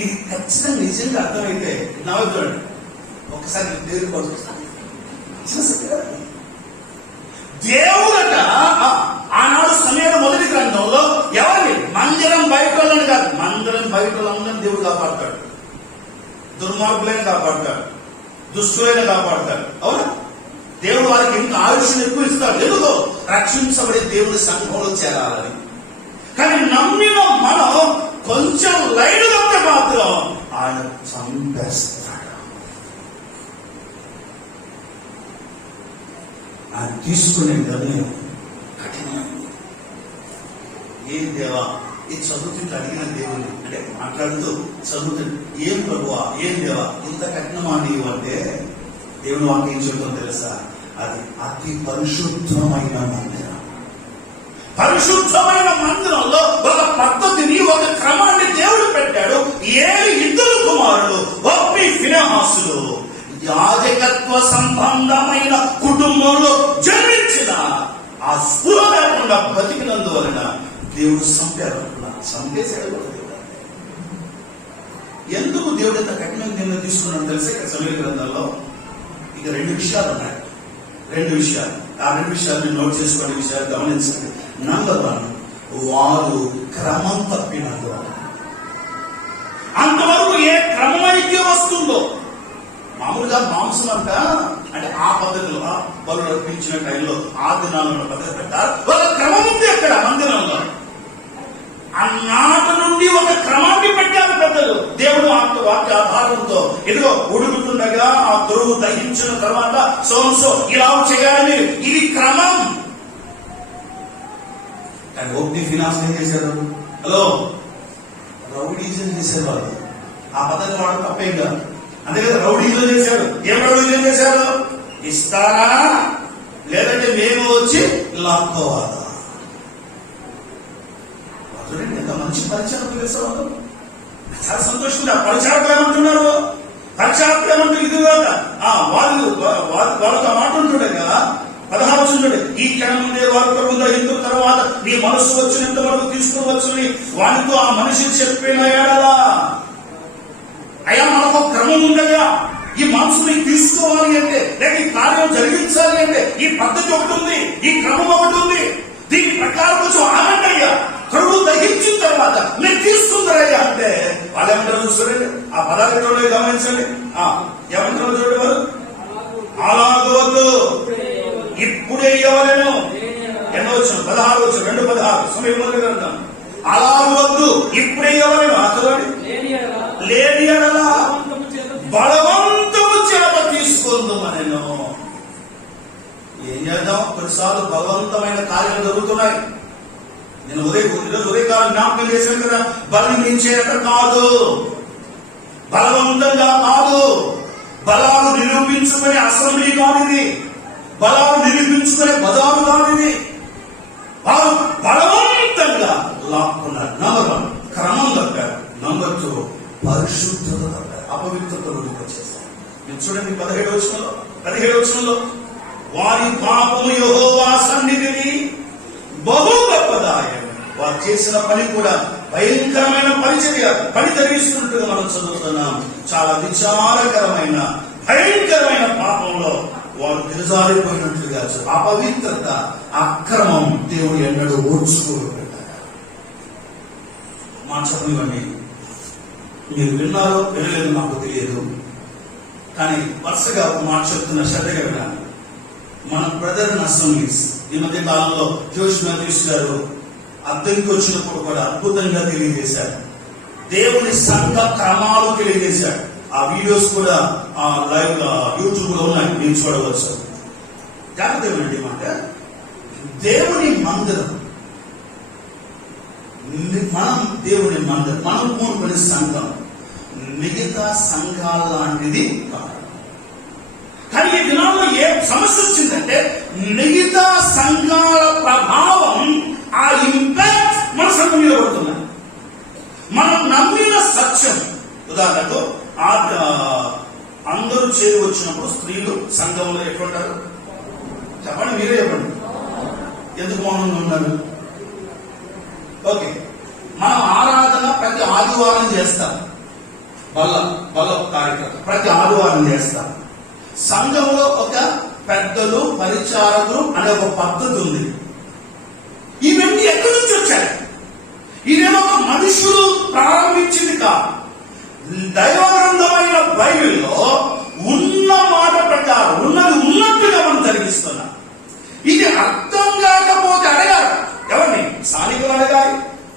ఇది ఖచ్చితంగా నిజంగా అర్థమైతే నా వైపు చూడండి. ఒకసారి దేవుడి కోసం దేవుడట ఆనాడు సమూయేలు మొదటి గ్రంథంలో ఎవరిని? మందిరం బయట వాళ్ళని కాదు, మందిరం బయట వాళ్ళందరినీ దేవుడు కాపాడతాడు. దుర్మార్గులైన కాపాడతాడు, దుష్టులైన కాపాడతాడు. అవునా? దేవుడు వారికి ఇంకా ఆయుష్ను ఎక్కువ ఇస్తాడు. ఎందుకో రక్షించబడి దేవుడి సంఘంలో చేరాలని. కానీ నమ్మిన మనం కొంచెం లైన్ తప్పితే మాత్రం ఆయన చంపేస్తాడు. ఆయన తీసుకునే నిర్ణయం కఠినమైంది. ఏం దేవా ఇది చదువుతుంటే అడిగిన దేవుని అంటే మాట్లాడుతూ చదువుతుంది, ఏం ప్రభువా ఏం దేవా ఇంత కఠినమా నీవు అంటే దేవుని వాక్యం చెబుతాం తెలుసా? అది అతి పరిశుద్ధమైన మందిరం. పరిశుద్ధమైన మందిరంలో ఒక పద్ధతిని ఒక క్రమాన్ని దేవుడు పెట్టాడు. ఏలి ఇద్దరు కుమారులు ఒప్పి ఫినెహాసులు యాజకత్వ సంబంధమైన కుటుంబంలో జన్మించిన ఆ స్పృహ లేకుండా బతికినందువలన దేవుడు చంపేశాడు కూడా దేవుడు. ఎందుకు దేవుడు ఇంత కఠినంగా నిర్ణయం తీసుకున్నాడు తెలిసే ఇక్కడ సమూయేలు గ్రంథంలో ఇక 2 విషయాలు ఉన్నాయి. 2 విషయాలు, ఆ 2 విషయాలు నోట్ చేసుకోండి, విషయాలు గమనించండి. నంబర్ 1, వారు క్రమం తప్పినందువల్ల. అంతవరకు ఏ క్రమం అయితే వస్తుందో, మామూలుగా మాంసం అంట అంటే ఆ పద్ధతిలో వాళ్ళు అర్పించిన టైంలో ఆ దినాలలో పద్ధతి పెట్టారు. ఒక క్రమం ఉంది అక్కడ మందిరంలో. అన్నాటి నుండి ఒక క్రమాన్ని పెట్టారు పెద్దలు. దేవుడు వాక్య ఆధారంతో ఇదిగో ఉడుకుతుండగా ఆ దొరువు దహించిన తర్వాత సోంసో ఇలా చేయాలి, ఇది క్రమం. కానీ ఒప్పి ఫినాన్స్ ఏం చేశారు? హలో, రౌడీజం చేసేవాళ్ళు. ఆ పద్ధతి వాడు తప్పేం కాదు, అంతే కదా. రౌడీజం చేశారు. ఏం రౌడీజం చేశారు? ఇస్తారా లేదంటే మేము వచ్చి లాక్కోవాలా? చూడండి ఎంత మంచి పరిచయం తెలుసుకోవాలి. చాలా సంతోషంగా పరిచారకులు ఏమంటున్నారు? పరిచారకులు ఏమంటారు? ఇది వాళ్ళతో మాట ఉంటుండే కదా. 16 చూడండి, ఈ క్షణం ముందే వారు ప్రభుత్వ హిందూ తర్వాత నీ మనసు వచ్చినంత వరకు తీసుకోవచ్చని వానితో ఆ మనిషి చెప్పిన ఏడలా. అయ్యా మనకు క్రమం ఉండగా ఈ మనసుని తీసుకోవాలి అంటే లేక ఈ కార్యం జరిగించాలి అంటే ఈ పద్ధతి ఒకటి ఉంది, ఈ క్రమం ఒకటి ఉంది. దీని ప్రకారం కొంచెం ఆగండి అయ్యా, కడుగు తగ్గించిన తర్వాత మీరు తీసుకుంటారయ్యా అంటే వాళ్ళు ఏమంటారు చూడండి. ఆ పదార్థంలో గమనించండి. ఏమంటారు చూడండి వాళ్ళు, అలాగవద్దు ఇప్పుడే ఇవ్వలేను. ఎన్నో వచ్చిన 16 వచ్చిన 2:16 సమూయేలు మొదటి గ్రంథం. అలాగవద్దు ఇప్పుడే ఇవ్వలేను. చదవండి. లేని ఎడల బలవంతము చేత తీసుకుందామనెను. ఏం చేద్దాం? కొన్నిసార్లు బలవంతమైన కార్యాలు జరుగుతున్నాయి. నేను ఉదయకాలం జ్ఞాపకం చేశాను కదా, బలించేట కాదు, బలవంతంగా కాదు, బలాలు నిరూపించుకునే అసెంబ్లీ కానిది, బలాలు నిరూపించుకునే బదాలు కానిది. వారు బలవంతంగా లాక్కున్నారు. నంబర్ 1 క్రమం తప్పారు. నంబర్ 2 పరిశుద్ధత తప్పారు, అపవిత్రతలోకి వచ్చేస్తారు. మీరు చూడండి 17వ వచనంలో వారి పాపము యెహోవా సన్నిధిని బహు గొప్పదాయను. వారు చేసిన పని కూడా భయంకరమైన పని జరిగిస్తున్నట్టుగా మనం చదువుతున్నాం. చాలా విచారకరమైన భయంకరమైన పాపంలో వారు దిగజారిపోయినట్లుగా అపవిత్రత, అక్రమం దేవుడు ఎన్నడూ ఓర్చుకోబెట్టారు. మాట చెప్పనివ్వండి, మీరు విన్నారో వినలేదు నాకు తెలియదు, కానీ వరుసగా ఒక మాట చెప్తున్న శ్రద్ధగా వినాలి. మన బ్రదర్ అసెంబ్లీస్ ఈ మధ్య కాలంలో జోష్ మహేష్ గారు అద్దెకి వచ్చినప్పుడు కూడా అద్భుతంగా తెలియజేశారు. దేవుని సంఘ క్రమాలు తెలియజేశాడు. ఆ వీడియోస్ కూడా లైవ్ యూట్యూబ్ లో ఉన్నాయి, మీరు చూడవచ్చు. జాగ్రత్త ఏమండి మాట, దేవుని మందిరం, మనం దేవుని మందిరం, మనం కూడుకునే సంఘం, మిగతా సంఘాల లాంటిది కాదు. కానీ ఈ దినాల్లో ఏ సమస్య వచ్చిందంటే మిగతా సంఘాల ప్రభావం, ఆ ఇంపాక్ట్ మన సంఘం మీద పడుతున్నాయి. మనం నమ్మిన సత్యం, ఉదాహరణకు అందరూ చేరి వచ్చినప్పుడు స్త్రీలు సంఘంలో ఎట్లుంటారు చెప్పండి, మీరే చెప్పండి. ఎందుకు మౌనంగా ఉన్నారు? ఓకే, మనం ఆరాధన ప్రతి ఆదివారం చేస్తాం. బల్ల కార్యక్రమం ప్రతి ఆదివారం చేస్తాం. సంఘంలో ఒక పెద్దలు, పరిచారకులు అనే ఒక పద్ధతి ఉంది. ఇవన్నీ ఎక్కడి నుంచి వచ్చాయి? ఇదేమో మనుషులు ప్రారంభించింది కాదు. దైవ గ్రంథమైన బైబిల్లో ఉన్న మాట ప్రకారం ఉన్నది ఉన్నట్టుగా మనం జరిగిస్తున్నాం. ఇది అర్థం కాకపోతే అడగాలి. ఎవరిని? స్థానికులు అడగాలి.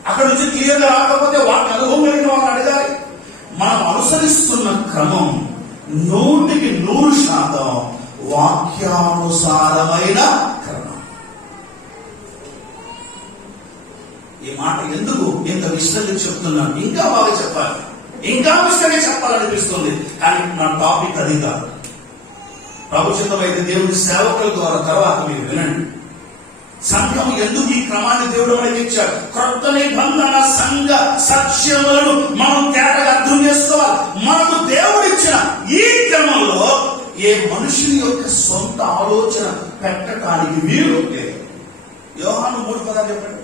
అక్కడ నుంచి క్లియర్గా రాకపోతే వాళ్ళకి అనుభవం కలిగిన వాళ్ళని అడగాలి. మనం అనుసరిస్తున్న క్రమం 100% వాక్యానుసారమైన క్రమం. ఈ మాట ఎందుకు ఇంత విషయంగా చెప్తున్నాను? ఇంకా బాగా చెప్పాలి, ఇంకా విషయంగా చెప్పాలనిపిస్తుంది. కానీ నా టాపిక్ అది కాదు. ప్రభుత్వమైతే దేవుడి సేవకుల ద్వారా తర్వాత మీరు వినండి. సంఘం ఎందుకు ఈ క్రమాన్ని దేవుడు మనకి ఇచ్చాడు? క్రొత్త నిబంధన సంఘ సత్యములను మనం తేటగా అర్థం చేసుకోవాలి. మనకు దేవుడు ఇచ్చిన ఈ క్రమంలో ఏ మనుషుని యొక్క సొంత ఆలోచన పెట్టడానికి వీలు లేదు. యోహాను 3:10 చెప్పండి.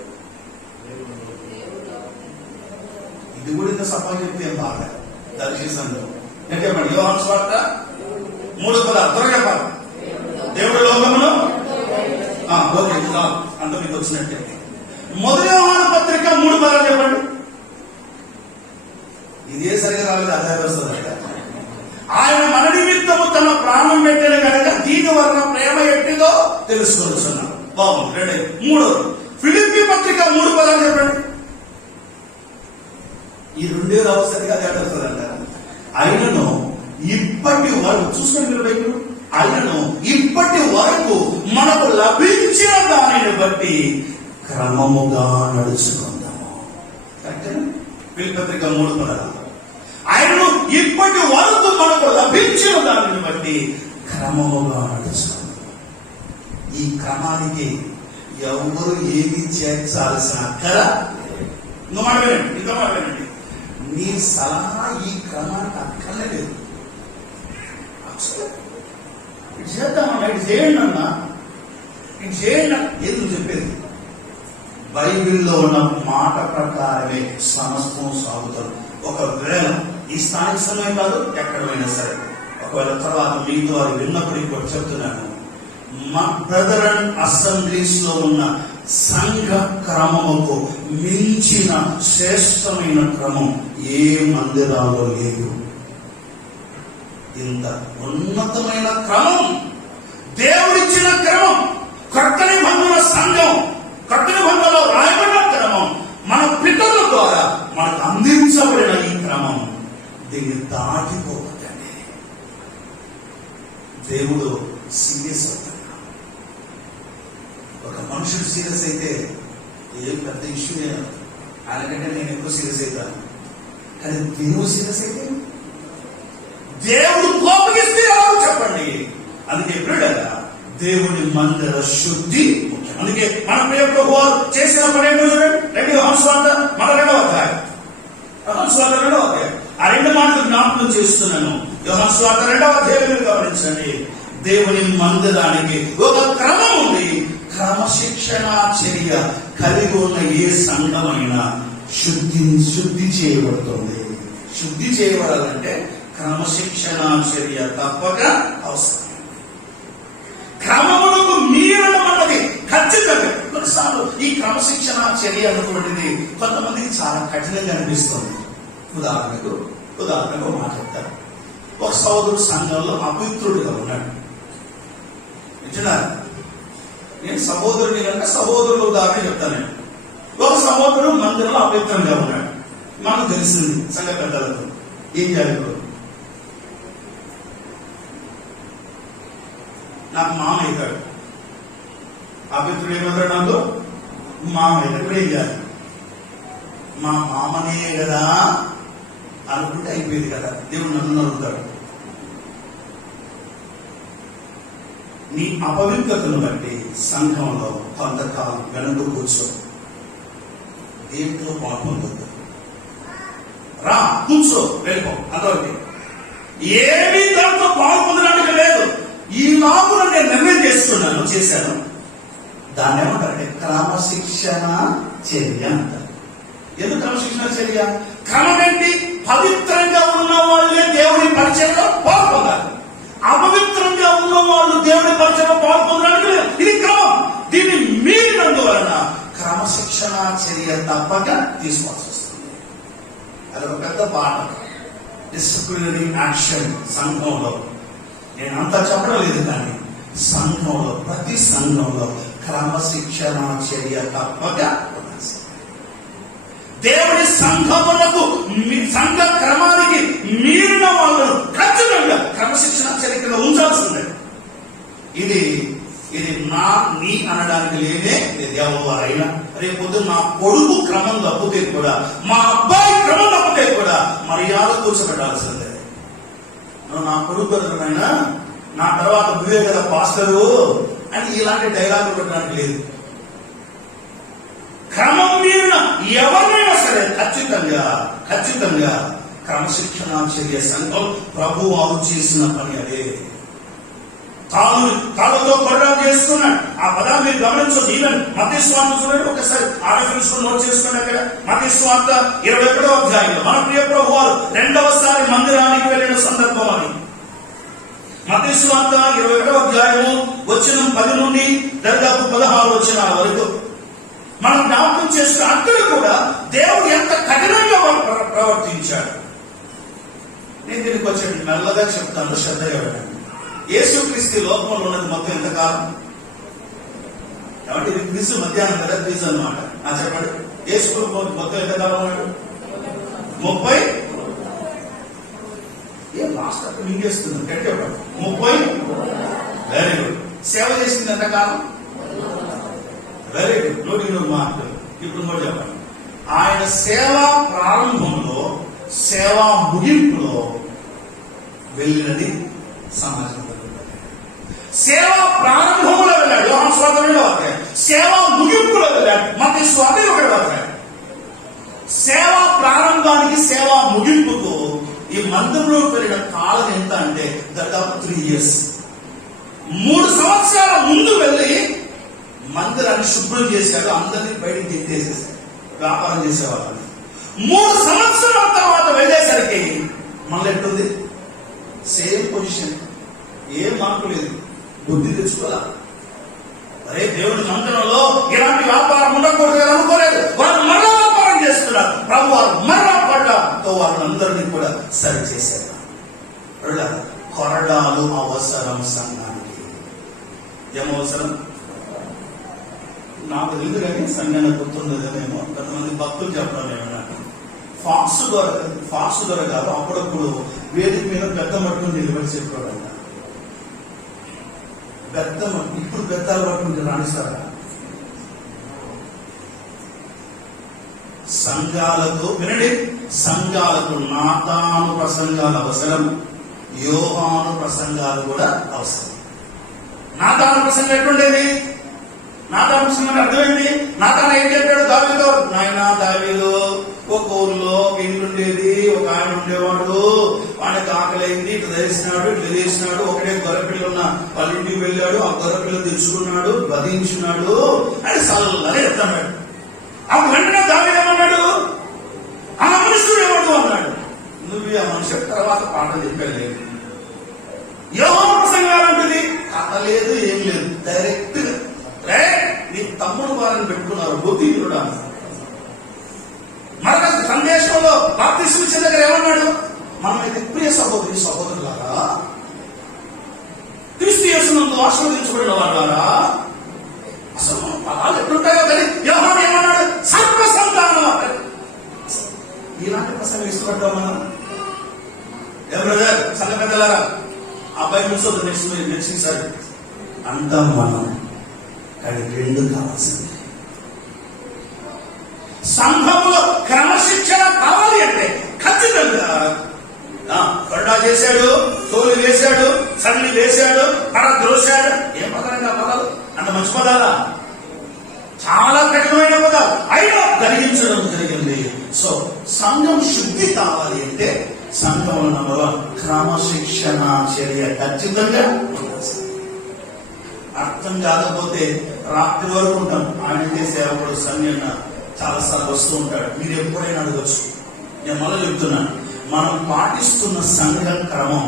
ఇది కూడా ఇంత సభ చెప్తే బాగా దర్శించండి. నేను చెప్పండి, యోహాను సువార్త 3:10 త్వరగా చెప్పాలి. దేవుడు లోకమును ఓకే, అంత మీకు వచ్చినట్టే. మొదటి యోహాను పత్రిక 3:10 చెప్పండి. ఇదే సరిగా రాలేదు, అదే వస్తుంది. ఆయన మన నిమిత్తము తన ప్రాణం పెట్టిన కనుక దీని వలన ప్రేమ ఎట్టిదో తెలుసుకోవచ్చున్నాం. బాగుంది. 3 ఫిలిప్పీ పత్రిక 3:10 చెప్పండి. ఈ 2 రావు సరిగా అదే వస్తుందంట. ఆయనను ఇప్పటి వరకు చూసుకొని మీరు బయట, ఆయనను ఇప్పటి వరకు మనకు లభించిన దానిని బట్టి క్రమముగా నడుచుకుందాము. ఫిలిప్పీ పత్రిక 3:10. ఆయనను ఇప్పటి వరకు మనకు లభించిన దానిని బట్టి క్రమముగా నడుచుకుందాం. ఈ క్రమానికి ఎవరు ఏది చేర్చాల్సిన అక్కర. ఇంకా మాట వినండి. నీ సలహా ఈ క్రమానికి అక్కర్లేదు. ఇది చేద్దామన్నా, ఇది చేయండి అన్నా, ఇది చేయండి ఏది చెప్పేది. బైబిల్లో ఉన్న మాట ప్రకారమే సమస్తం సాగుతారు. ఒకవేళ ఈ స్థానిక సమయం కాదు, ఎక్కడైనా సరే, ఒకవేళ తర్వాత మీతో వారు విన్నప్పుడు ఇప్పుడు చెప్తున్నాను, మా బ్రదర్ అండ్ అసెంబ్లీస్ లో ఉన్న సంఘ క్రమముకు మించిన శ్రేష్టమైన క్రమం ఏ మందిరాల్లో లేదు. ఇంత ఉన్నతమైన క్రమం, దేవుడిచ్చిన క్రమం, కొత్త నిబంధన సంఘం, కొత్త నిబంధనలో రాయబడిన క్రమం, మన పితరుల ద్వారా మనకు అందించబడిన ఈ క్రమం, దీన్ని దాటిపోకండి. దేవుడు సీరియస్ అవుతాడు. ఒక మనుషుడు సీరియస్ అయితే ఏం పెద్ద ఇష్యూ లేదు. ఆయనకంటే నేను ఎక్కువ సీరియస్ అవుతాను. కానీ దేవుడు సీరియస్ అయితే, దేవుడు కోపగిస్తే ఎవరు చెప్పండి. అందుకే ఎప్పుడైనా దేవుని మందిర శుద్ధి ముఖ్యం. అందుకే మన ప్రియ ప్రభువారు చేసిన పని ఏంటో చూడండి. 2 యోహాను సువార్త 2వ అధ్యాయం. ఆ 2 మాటలు జ్ఞాపకం చేస్తున్నాను. యోహాను సువార్త 2వ అధ్యాయం గమనించండి. దేవుని మందిరానికి ఒక క్రమం ఉంది. క్రమశిక్షణ చర్య కలిగి ఉన్న ఏ సంఘమైనా శుద్ధి చేయబడుతుంది. శుద్ధి చేయబడాలంటే క్రమశిక్షణ చర్య తప్పక అవసరం. క్రమములకు మీరడం అన్నది ఖచ్చితంగా. కొన్నిసార్లు ఈ క్రమశిక్షణ చర్య అనేటువంటిది కొంతమందికి చాలా కఠినంగా అనిపిస్తుంది. ఉదాహరణకు మాట చెప్తారు. ఒక సహోదరుడు సంఘంలో అపవిత్రుడిగా ఉన్నాడు. నేను సహోదరుని కనుక సహోదరుడు ఉదాహరణ చెప్తాను. ఒక సహోదరుడు మందిరంలో అపవిత్రంగా ఉన్నాడు. మనకు తెలిసింది సంఘ పెద్దలకు. ఏం చేయాలి? నాకు మామ అవుతాడు. అపవిత్రుడు ఏమవుతాడు? నాకు మామ అవుతాడు. ఏం చేయాలి? మా మామనే కదా అనుకుంటే అయిపోయేది కదా. దేవుడు నన్ను అడుగుతాడు, నీ అపవిత్రతను బట్టి సంఘంలో కొంతకాలం వెనుక కూర్చో, దేంట్లో పాల్పొందొద్దు, రా కూర్చో వెళ్ళిపో. అంతవరకు ఏమీ దాంతో పాల్పొందడానికి లేదు. ఈ నాకును నేను నిర్ణయం చేశాను. దాన్ని ఏమంటారంటే క్రమశిక్షణ చర్య అంటారు. ఎందుకు క్రమశిక్షణ చర్య? క్రమం ఏంటి? పవిత్రంగా ఉన్న వాళ్ళే దేవుడి పరిచయంలో పాల్పొందాలి. అపవిత్రంగా ఉన్న వాళ్ళు దేవుడి పరిచయంలో పాల్పొందడానికి లేదు. ఇది క్రమం. దీన్ని మీరినందువలన క్రమశిక్షణ చర్య తప్పక తీసుకోవాల్సి వస్తుంది. అదొక పెద్ద పాఠం. డిసిప్లినరీ యాక్షన్ సంఘంలో. నేను అంతా చెప్పడం లేదు, కానీ సంఘంలో ప్రతి సంఘంలో క్రమశిక్షణ చర్య తప్పక దేవుడి సంఘములకు సంఘ క్రమానికి మీరిన వాళ్ళను ఖచ్చితంగా క్రమశిక్షణ చర్యలో ఉంచాల్సిందే. ఇది నీ అనడానికి లేనే లేదు. ఎవరైనా రేపొద్దు నా కొడుకు క్రమం తప్పితే కూడా, మా అబ్బాయి క్రమం తప్పితే కూడా మర్యాద కూర్చోబెట్టాల్సిందే. నా కొడుకు అయినా నా తర్వాత నువ్వే కదా పాస్టరు అని ఇలాంటి డైలాగులు పెట్టడానికి లేదు. క్రమం మీరిన ఎవరినైనా సరే ఖచ్చితంగా క్రమశిక్షణ చర్య సంఘం ప్రభు వారు చేసిన పని అదే. తాళతో కొరడా చేస్తున్నాడు. ఆ పదాన్ని మీరు గమనించవచ్చు. ఈవెన్ మత్తయి సువార్త చూడండి ఒకసారి, ఆ రిఫరెన్స్ నోట్ చేసుకోండి. అక్కడ మత్తయి సువార్త 21వ అధ్యాయంలో మన ప్రియ ప్రభు వారు రెండవసారి మందిరానికి వెళ్ళిన సందర్భం అని. మత్తయి సువార్త 21వ అధ్యాయము వచనం 10 నుండి దాదాపు 16 వచనాల వరకు మనం జ్ఞాపకం చేస్తే అక్కడ కూడా దేవుడు ఎంత కఠినంగా ప్రవర్తించాడు. నేను దీనికి వచ్చి మెల్లగా చెప్తాను, శ్రద్ధగా వినండి. యేసుక్రీస్తు లోకంలో ఉన్నది మొత్తం ఎంతకాలం? కాబట్టి ఇది క్రీస్తు మధ్యాహ్నం కదా, క్రీస్తు అన్నమాట. చెప్పండి, యేసు మొత్తం ఎంతకాలం ఉన్నాడు? 30. ఏం లాస్ట్ అక్కడ మింగేస్తుంది గట్టి 30. Very good. సేవ చేసింది ఎంతకాలం? Very good. 100 మార్కులు. ఇప్పుడు కూడా చెప్పండి. ఆయన సేవా ప్రారంభంలో, సేవా ముగింపులో వెళ్ళినది సమాజం. సేవా ప్రారంభంలో వెళ్ళాడు యోహాను సువార్త 2వ అధ్యాయం. సేవా ముగింపులో వెళ్ళాడు మత్తయి సువార్త 1వ అధ్యాయం. సేవా ప్రారంభానికి సేవా ముగింపుకు ఈ మందిరంలో పెరిగిన కాలం ఎంత అంటే దాదాపు 3 years. 3 సంవత్సరాల ముందు వెళ్ళి మందిరాన్ని శుభ్రం చేశాడు, అందరినీ బయటికి తెచ్చేసేసాడు, వ్యాపారం చేసేవాళ్ళని. 3 సంవత్సరాల తర్వాత వెళ్ళేసరికి మళ్ళీ ఎట్టుంది? సేమ్ పొజిషన్, ఏం మార్పు లేదు. బుద్ధి తెచ్చుకోవాలా? అరే దేవుడి మందిరంలో ఇలాంటి వ్యాపారం ఉండకూడదు అనుకోలేదు. వాళ్ళు మరలా వ్యాపారం చేస్తున్నారు. ప్రభు వారు మరలా పడ్డతో వాళ్ళందరినీ కూడా సరి చేశారు. కొరడాలు అవసరం సంఘానికి. ఏమవసరం? నాకు తెలియదు కానీ సంఘాన్ని గుర్తుండదేమో. కొంతమంది భక్తులు చెప్పడం ఏమన్నా ఫాక్స్ ద్వారా కాదు, అప్పుడప్పుడు వేదిక మీద పెద్ద మట్టును నిలబడి చెప్పుకోవడం. పెద్ద మట్టు ఇప్పుడు పెద్దలు పట్టుకుంటే రాణిస్తారా? సంఘాలకు వినండి, సంఘాలకు నాతాను ప్రసంగాలు అవసరం, యోహాను ప్రసంగాలు కూడా అవసరం. నాతాను ప్రసంగం ఎట్లుండేది? నాతాను ప్రసంగం అర్థమైంది. నాతాను ఏం చెప్పాడు దావీదుతో? నాయనా దావీదు, ఒక ఊర్లో ఇల్లుండేది, ఒక ఆయన ఉండేవాడు, వాడికి ఆకలైంది, ఇట్లా చేసినాడు, ఒకటే గొర్రెపిల్ల ఉన్న వాళ్ళ ఇంటికి వెళ్ళాడు, ఆ గొర్రెపిల్ల తెచ్చుకున్నాడు, వధించినాడు అని సల్లగా చెప్తున్నాడు. అప్పుడు వెంటనే దావీదు ఏమన్నాడు? ఆ మనుషుడు ఎవడు అన్నాడు. నువ్వు ఆ మనుషుడు తర్వాత పాట చెప్పలేదు. యోహాను ప్రసంగాలు అంటుంది కథ లేదు, ఏం లేదు, డైరెక్ట్ గా నీ తమ్ముడు వారిని పెట్టుకున్నారు బుద్ధిహీనుడా. మరొక సందేశంలో బాప్తిస్మం ఇచ్చే దగ్గర ఏమన్నాడు? మనమైతే ప్రియ సహోదరులారా, క్రీస్తు యేసునందు ఆశీర్వదించబడిన వాళ్ళారా, అసలు మన పదాలు ఎట్లుంటాయో కానీ యోహాను ఏమన్నాడు? సర్వ సంతానం. ఇలాంటి ప్రసంగం ఇష్టపడ్డాం మనం. బ్రదర్ సంఘ పెద్దలారా, అబ్బాయి నుంచి నెక్స్ట్ సారి అంతా మనం. కానీ 2 కావాల్సింది. సంఘంలో క్రమశిక్షణ కావాలి అంటే ఖచ్చితంగా సో సంఘం శుద్ధి కావాలి అంటే సంఘంలో నంబర్ 1 క్రమశిక్షణ చర్య ఖచ్చితంగా అర్థం కాకపోతే రాత్రి వరకు ఉంటాం. ఆయన చేసే అప్పుడు సంఘం చాలాసార్లు వస్తూ ఉంటాడు. మీరు ఎప్పుడైనా అడగచ్చు. నేను మొదలు చెప్తున్నాను, మనం పాటిస్తున్న సంఘ క్రమం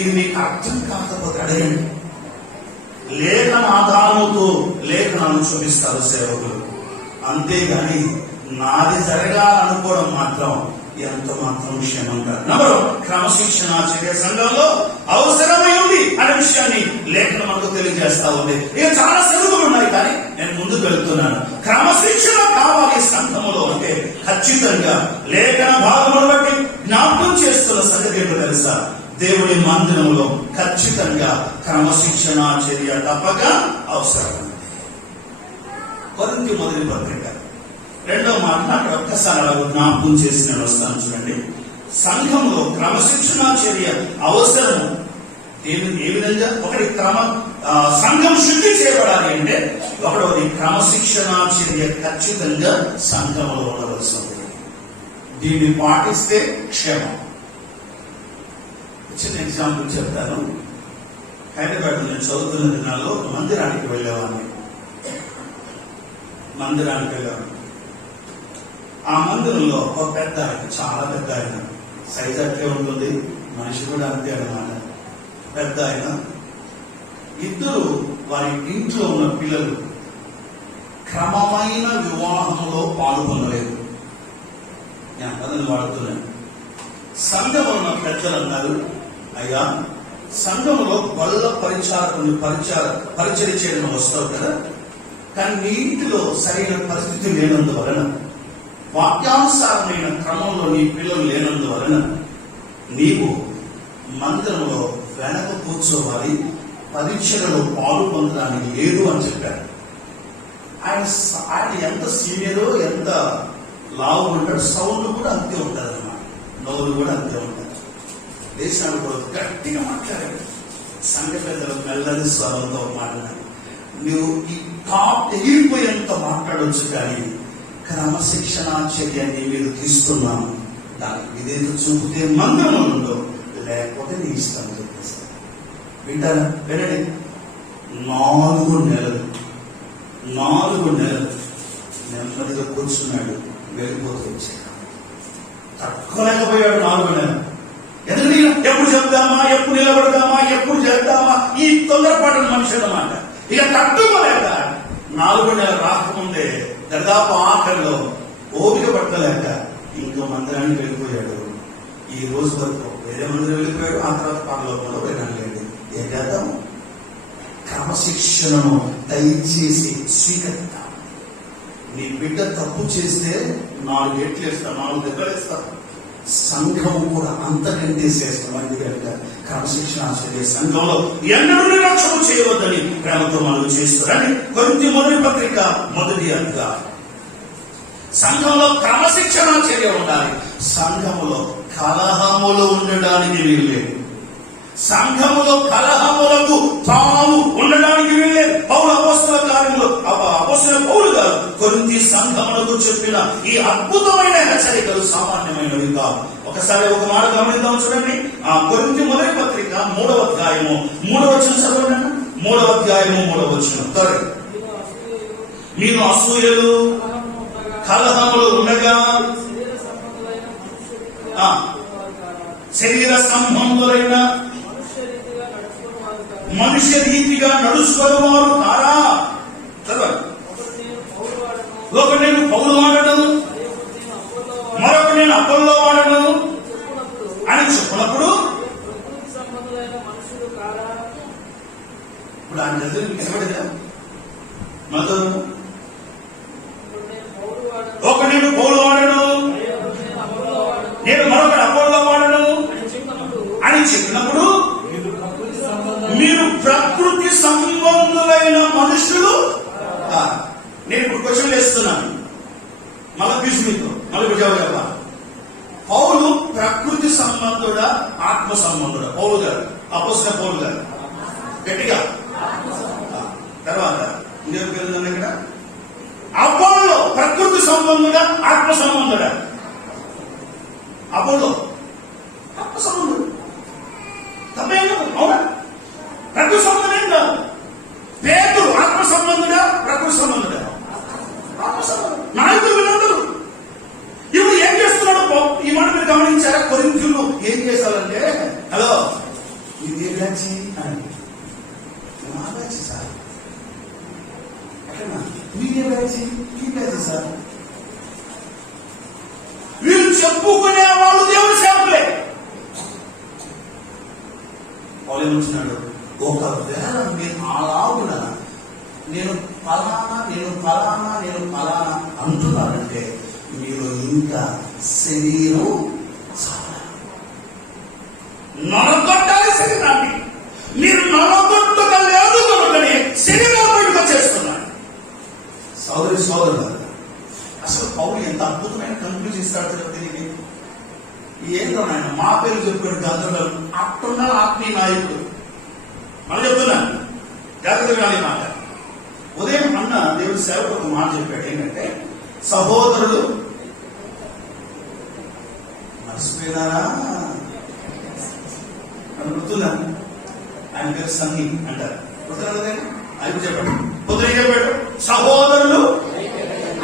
ఇది మీకు అర్థం కాకపోతే అడగండి. లేఖన ఆధారముతో లేఖనాలను చూపిస్తారు సేవకులు. అంతేగాని నాది జరగాలనుకోవడం మాత్రం ఎంత మాత్రం విషయం అంటారు. నంబర్ 1 క్రమశిక్షణ చర్య సంఘంలో అవసరమై ఉంది అనే విషయాన్ని లేఖనం మనకు తెలియజేస్తా ఉంది. ఇక చాలా సెలవులు ఉన్నాయి, కానీ నేను ముందుకు వెళ్తున్నాను. క్రమశిక్షణ కావాలి సంఘములో అంటే ఖచ్చితంగా లేఖన భాగమును బట్టి జ్ఞాపకం చేస్తున్న సంగతి ఏంటో తెలుసా? దేవుడి మందిరంలో ఖచ్చితంగా క్రమశిక్షణ చర్య తప్పక అవసరం. కొరింథీ మొదటి పత్రిక 2వ మాట అక్కడ ఒక్కసారి అలా జ్ఞాపకం చేసి నేను వస్తాను. చూడండి, సంఘంలో క్రమశిక్షణ చర్య అవసరం. ఏ విధంగా? ఒకటి సంఘం శుద్ధి చేయబడాలి అంటే ఒకటోది క్రమశిక్షణ చర్య ఖచ్చితంగా సంఘంలో ఉండవలసి ఉంది. దీన్ని పాటిస్తే క్షేమం. చిన్న ఎగ్జాంపుల్ చెప్తాను. హైదరాబాద్ నేను చదువుతున్న దినాల్లో మందిరానికి వెళ్ళేవాడిని. ఆ మందిరంలో ఒక పెద్ద ఆయన, చాలా పెద్ద ఆయన, సైజ్ అట్లే ఉంటుంది, మనిషి కూడా అంతే అన్నమాట. పెద్ద ఆయన. ఇద్దరు వారి ఇంట్లో ఉన్న పిల్లలు క్రమమైన వివాహంలో పాల్గొనలేదు. నేను పదవి వాడుతున్నాను. సంఘంలో ఉన్న పెద్దలు అన్నారు, అయ్యా సంఘంలో బల్ల పరిచారకుని పరిచయం చేయడం వస్తావు కదా, కానీ నీ ఇంటిలో సరైన పరిస్థితి లేనందువలన, వాక్యానుసారమైన క్రమంలో నీ పిల్లలు లేనందువలన నీవు మందిరంలో వెనక కూర్చోవాలి, పరీక్షలలో పాలు పొందడానికి లేదు అని చెప్పారు. ఆయన ఎంత సీనియరో, ఎంత లావు ఉంటాడు, సౌండ్ కూడా అంతే ఉంటుంది అన్నమాట, నోరు కూడా అంతే ఉంటుంది. దేశాలు కూడా గట్టిగా మాట్లాడాడు. సంఘ పెద్దలు మెల్లని స్వరంతో మాట్లాడారు. నువ్వు ఈ టాప్ ఎగిరిపోయేంత మాట్లాడవచ్చు, కానీ క్రమశిక్షణ చర్యని మీరు తీసుకున్నాము, దానికి విధేయత చూపితే మందిరంలో ఉండో, లేకపోతే నీ ఇష్టం చెప్పేసి వింటారా? వినండి. 4 నెలలు నెమ్మదిగా కూర్చున్నాడు. వెళ్ళిపోతూ వచ్చాడు. తట్టుకోలేకపోయాడు 4 నెలలు. ఎందుకంటే ఎప్పుడు చెప్దామా, ఎప్పుడు నిలబడదామా, ఎప్పుడు చేద్దామా, ఈ తొందరపాటు మనిషి అన్నమాట. ఇక తట్టుకోలేక 4 నెలలు రాకముందే దాదాపు ఆఖరిలో ఓపిక పట్టలేక ఇంకో మందిరానికి వెళ్ళిపోయాడు. ఈ రోజు వరకు వేరే మందిరం వెళ్ళిపోయాడు. ఆ తర్వాత పరలోకంలో వెళ్ళండి. ఏం చేద్దాం? క్రమశిక్షణను దయచేసి స్వీకరిద్దాం. నీ బిడ్డ తప్పు చేస్తే 4 ఏట్లు వేస్తా, 4 దెబ్బలు వేస్తా. సంఘం కూడా అంతకంటే చేస్తాం. అందుకని క్రమశిక్షణ చర్య సంఘంలో ఎన్నడూ నిర్లక్ష్యం చేయవద్దని ప్రేమతో మనం చేస్తారని కొరింథీ మొదటి పత్రిక 1వ అధ్యాయం. సంఘంలో క్రమశిక్షణ చర్య ఉండాలి. సంఘములో కలహములు ఉండడానికి వీల్లేదు. సంఘములో కలహములకు తాము ఉండడానికి వీల్లేదు. పౌలు అపోస్తల కార్యంలో అపోస్తల పౌలు గారు కొరింథీ సంఘములకు చెప్పిన ఈ అద్భుతమైన హెచ్చరికలు సామాన్యమైనవి కావు. ఒకసారి ఒక మాట గమనిద్దాం. చూడండి, ఆ కొరింథీ మొదటి పత్రిక 3వ అధ్యాయము 3వ వచనం చదవండి. 3వ అధ్యాయము 3వ వచనం. మీరు అసూయలు కలహములు ఉండగా శరీర సంబంధులైన మనుష్య రీతిగా నడుచుకునేవారు కారా? ఒక నేను పౌలు వాడను, మరొక నేను అపోల్లో వాడను అని చెప్పినప్పుడు ఇప్పుడు ఆయన నిలబడిదా మధురు? ఒక నేను పౌలు వాడను, నేను మరొక అపోల్లో వాడను అని చెప్పినప్పుడు మీరు ప్రకృతి సంబంధులైన మనుషులు. నేను ఇప్పుడు క్వశ్చన్ వేస్తున్నాను, మళ్ళీ తీసుకుంటూ మళ్ళీ జవాబు. పౌలు ప్రకృతి సంబంధుడా, ఆత్మ సంబంధుడా? పౌలు గారు, అపోస్తల పౌలు గారు గట్టిగా. తర్వాత ఇంకేం పేరు ఇక్కడ? అపోల్లో ప్రకృతి ప్రకృతి సంబంధుడా ఆత్మ సంబంధుడా? అపోలో ఆత్మ సంబంధుడు. తప్పేం కాదు, అవునా? ప్రకృతి సంబంధం కాదు. పేతురు ఆత్మ సంబంధుడా ప్రకృతి సంబంధుడా? ఆత్మ సంబంధం. నాయకులు వీళ్ళందరూ ఇప్పుడు ఏం చేస్తున్నాడు? ఈ మాట మీరు గమనించారా? కొరింథీయులు ఏం చేశారంటే, హలో ఇది ఏ బ్యాచ్ అని, మా బ్యాచ్ సార్, అట్లా మీరే బ్యాచ్, ఈ బ్యాచ్ సార్. వీళ్ళు చెప్పుకునే వాళ్ళు దేవుని సేవకులే. వాళ్ళు ఏమొచ్చినాడు? ఒకవేళ మీరు అలాగున నేను ఫలానా అంటున్నారంటే మీరు ఇంకా శరీరం నొరగొట్టాలి. శరీరాన్ని మీరు నొరగొట్టలేదు కనుకనే శరీరం చేస్తున్నారు. సోదరులు అసలు పౌలు ఎంత అద్భుతమైన కంక్లూజన్ ఇస్తాడు తెలియదు. ఏంటో నాయన మా పేరు చెప్పుకుని గందరగోళం అట్టున్న ఆత్మీయ నాయకుడు. మనం చెప్తున్నాను జాగ్రత్త కాని మాట. ఉదయం అన్న దేవుడి సేవకు ఒక మాట చెప్పాడు. ఏంటంటే, సహోదరులు మర్చిపోయినారా అని గుర్తున్నాను. ఆయన పేరు సన్ని అంటారు. గుర్తున్నా కదా? ఆయన చెప్పాడు. ఉదయం చెప్పాడు, సహోదరులు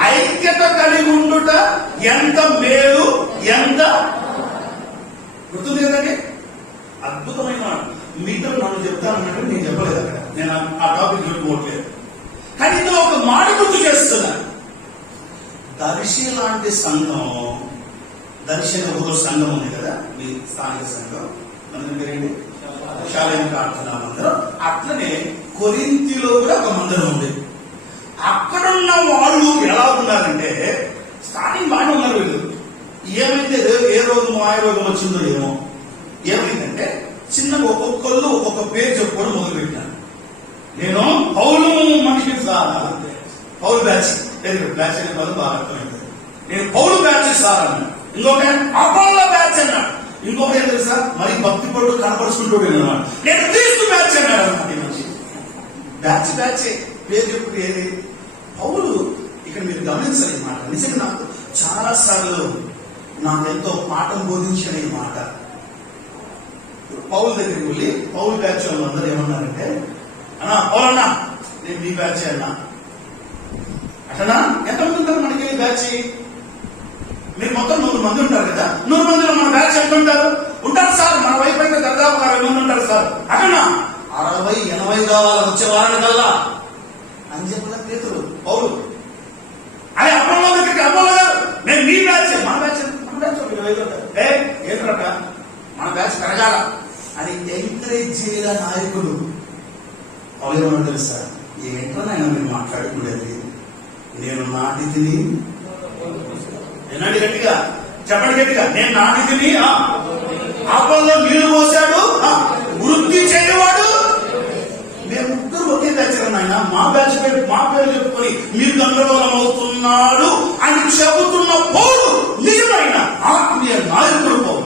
ఐక్యత కలిగి ఉండుట ఎంత మేలు, ఎంత గుర్తుంది కదండి. అద్భుతమైన మీతో నన్ను చెప్తానన్నట్టు నేను చెప్పలేదు అక్కడ. నేను ఆ టాపిక్ చెప్పుకోవట్లేదు. కానీ ఇందులో ఒక మాట గుర్తు చేస్తున్నాను. దర్శి లాంటి సంఘం, దర్శన ఒక సంఘం ఉంది కదా, మీ స్థానిక సంఘం, మన పేరేంటి, శాలయం ప్రార్థనా మందిరం. అట్లనే కొరింథీలో కూడా ఒక మందిరం ఉంది. అక్కడున్న వాళ్ళు ఎలా ఉన్నారంటే, స్టార్టింగ్ బాగానే ఉన్నారు వీళ్ళు. ఏమైతే ఏ రోగం ఆ రోగం వచ్చిందో ఏమో, ఏమైందంటే చిన్నగా ఒక్కొక్కళ్ళు ఒక్కొక్క పేరు చెప్పుకొని మొదలు పెట్టినాను. నేను పౌలు మనిషిని సార్, పౌలు బ్యాచ్, బ్యాచ్ అనే పదం బాగా అర్థమైంది. నేను పౌలు బ్యాచ్ సార్ అన్నాడు. ఇంకొక అపోలో బ్యాచ్ అన్నాడు. ఇంకొక ఏం తెలుసా, మరి భక్తి పడు కనపరుచుకుంటూ అన్నమాట. నేను క్రీస్తు బ్యాచ్ అన్నాడు అన్నమాట. ఈ మనిషి బ్యాచ్ బ్యాచే పేరు చెప్పుడు. ఏది పౌలు ఇక్కడ మీరు గమనించాలి. ఈ మాట నిజంగా నాకు చాలా సార్లు నాకెంతో పాఠం బోధించిన ఈ మాట. పౌలు దగ్గరికి వెళ్ళి పౌలు బ్యాచ్ వాళ్ళందరూ ఏమన్నారంటే, అన్నా పౌలన్నా నేను మీ బ్యాచ్ అన్నా. అట్లనా? ఎంతమంది ఉంటారు మనకి బ్యాచ్? మీరు మొత్తం 100 మంది ఉంటారు కదా. 100 మందిలో మన బ్యాచ్ ఎంత ఉంటారు? ఉంటారు సార్, మన వైపు అయితే దాదాపు 60 మంది ఉంటారు సార్. అట్లనా? 60-80 కావాలి వచ్చే వారానికల్లా అని చెప్పిన పేతురు పౌలు. అదే అపోలో దగ్గరికి, అపోలో గారు నేను మీ బ్యాచ్, మన బ్యాచ్ 25 ఉంటారు. ఏంటట మన బ్యాచ్ పెరగాల అని ఎంకరేజ్ చేయాల నాయకుడు. పౌలు ఏమన్నా తెలుసా? ఏంటో నాయన మీరు మాట్లాడుకునేది, నేను నాటిని వినండి గట్టిగా, చెప్పండి గట్టిగా, నేను నాటిని, అపోలో నీళ్లు పోసాడు, వృద్ధి చేయవాడు. మేము ముగ్గురు ఒకే బ్యాచ్ నాయన, మా బ్యాచ్ మా పేరు చెప్పుకొని మీరు గందరగోళం అవుతున్నాడు అని చెబుతున్న పౌలు నిజమైన ఆత్మీయ నాయకుడు. పౌలు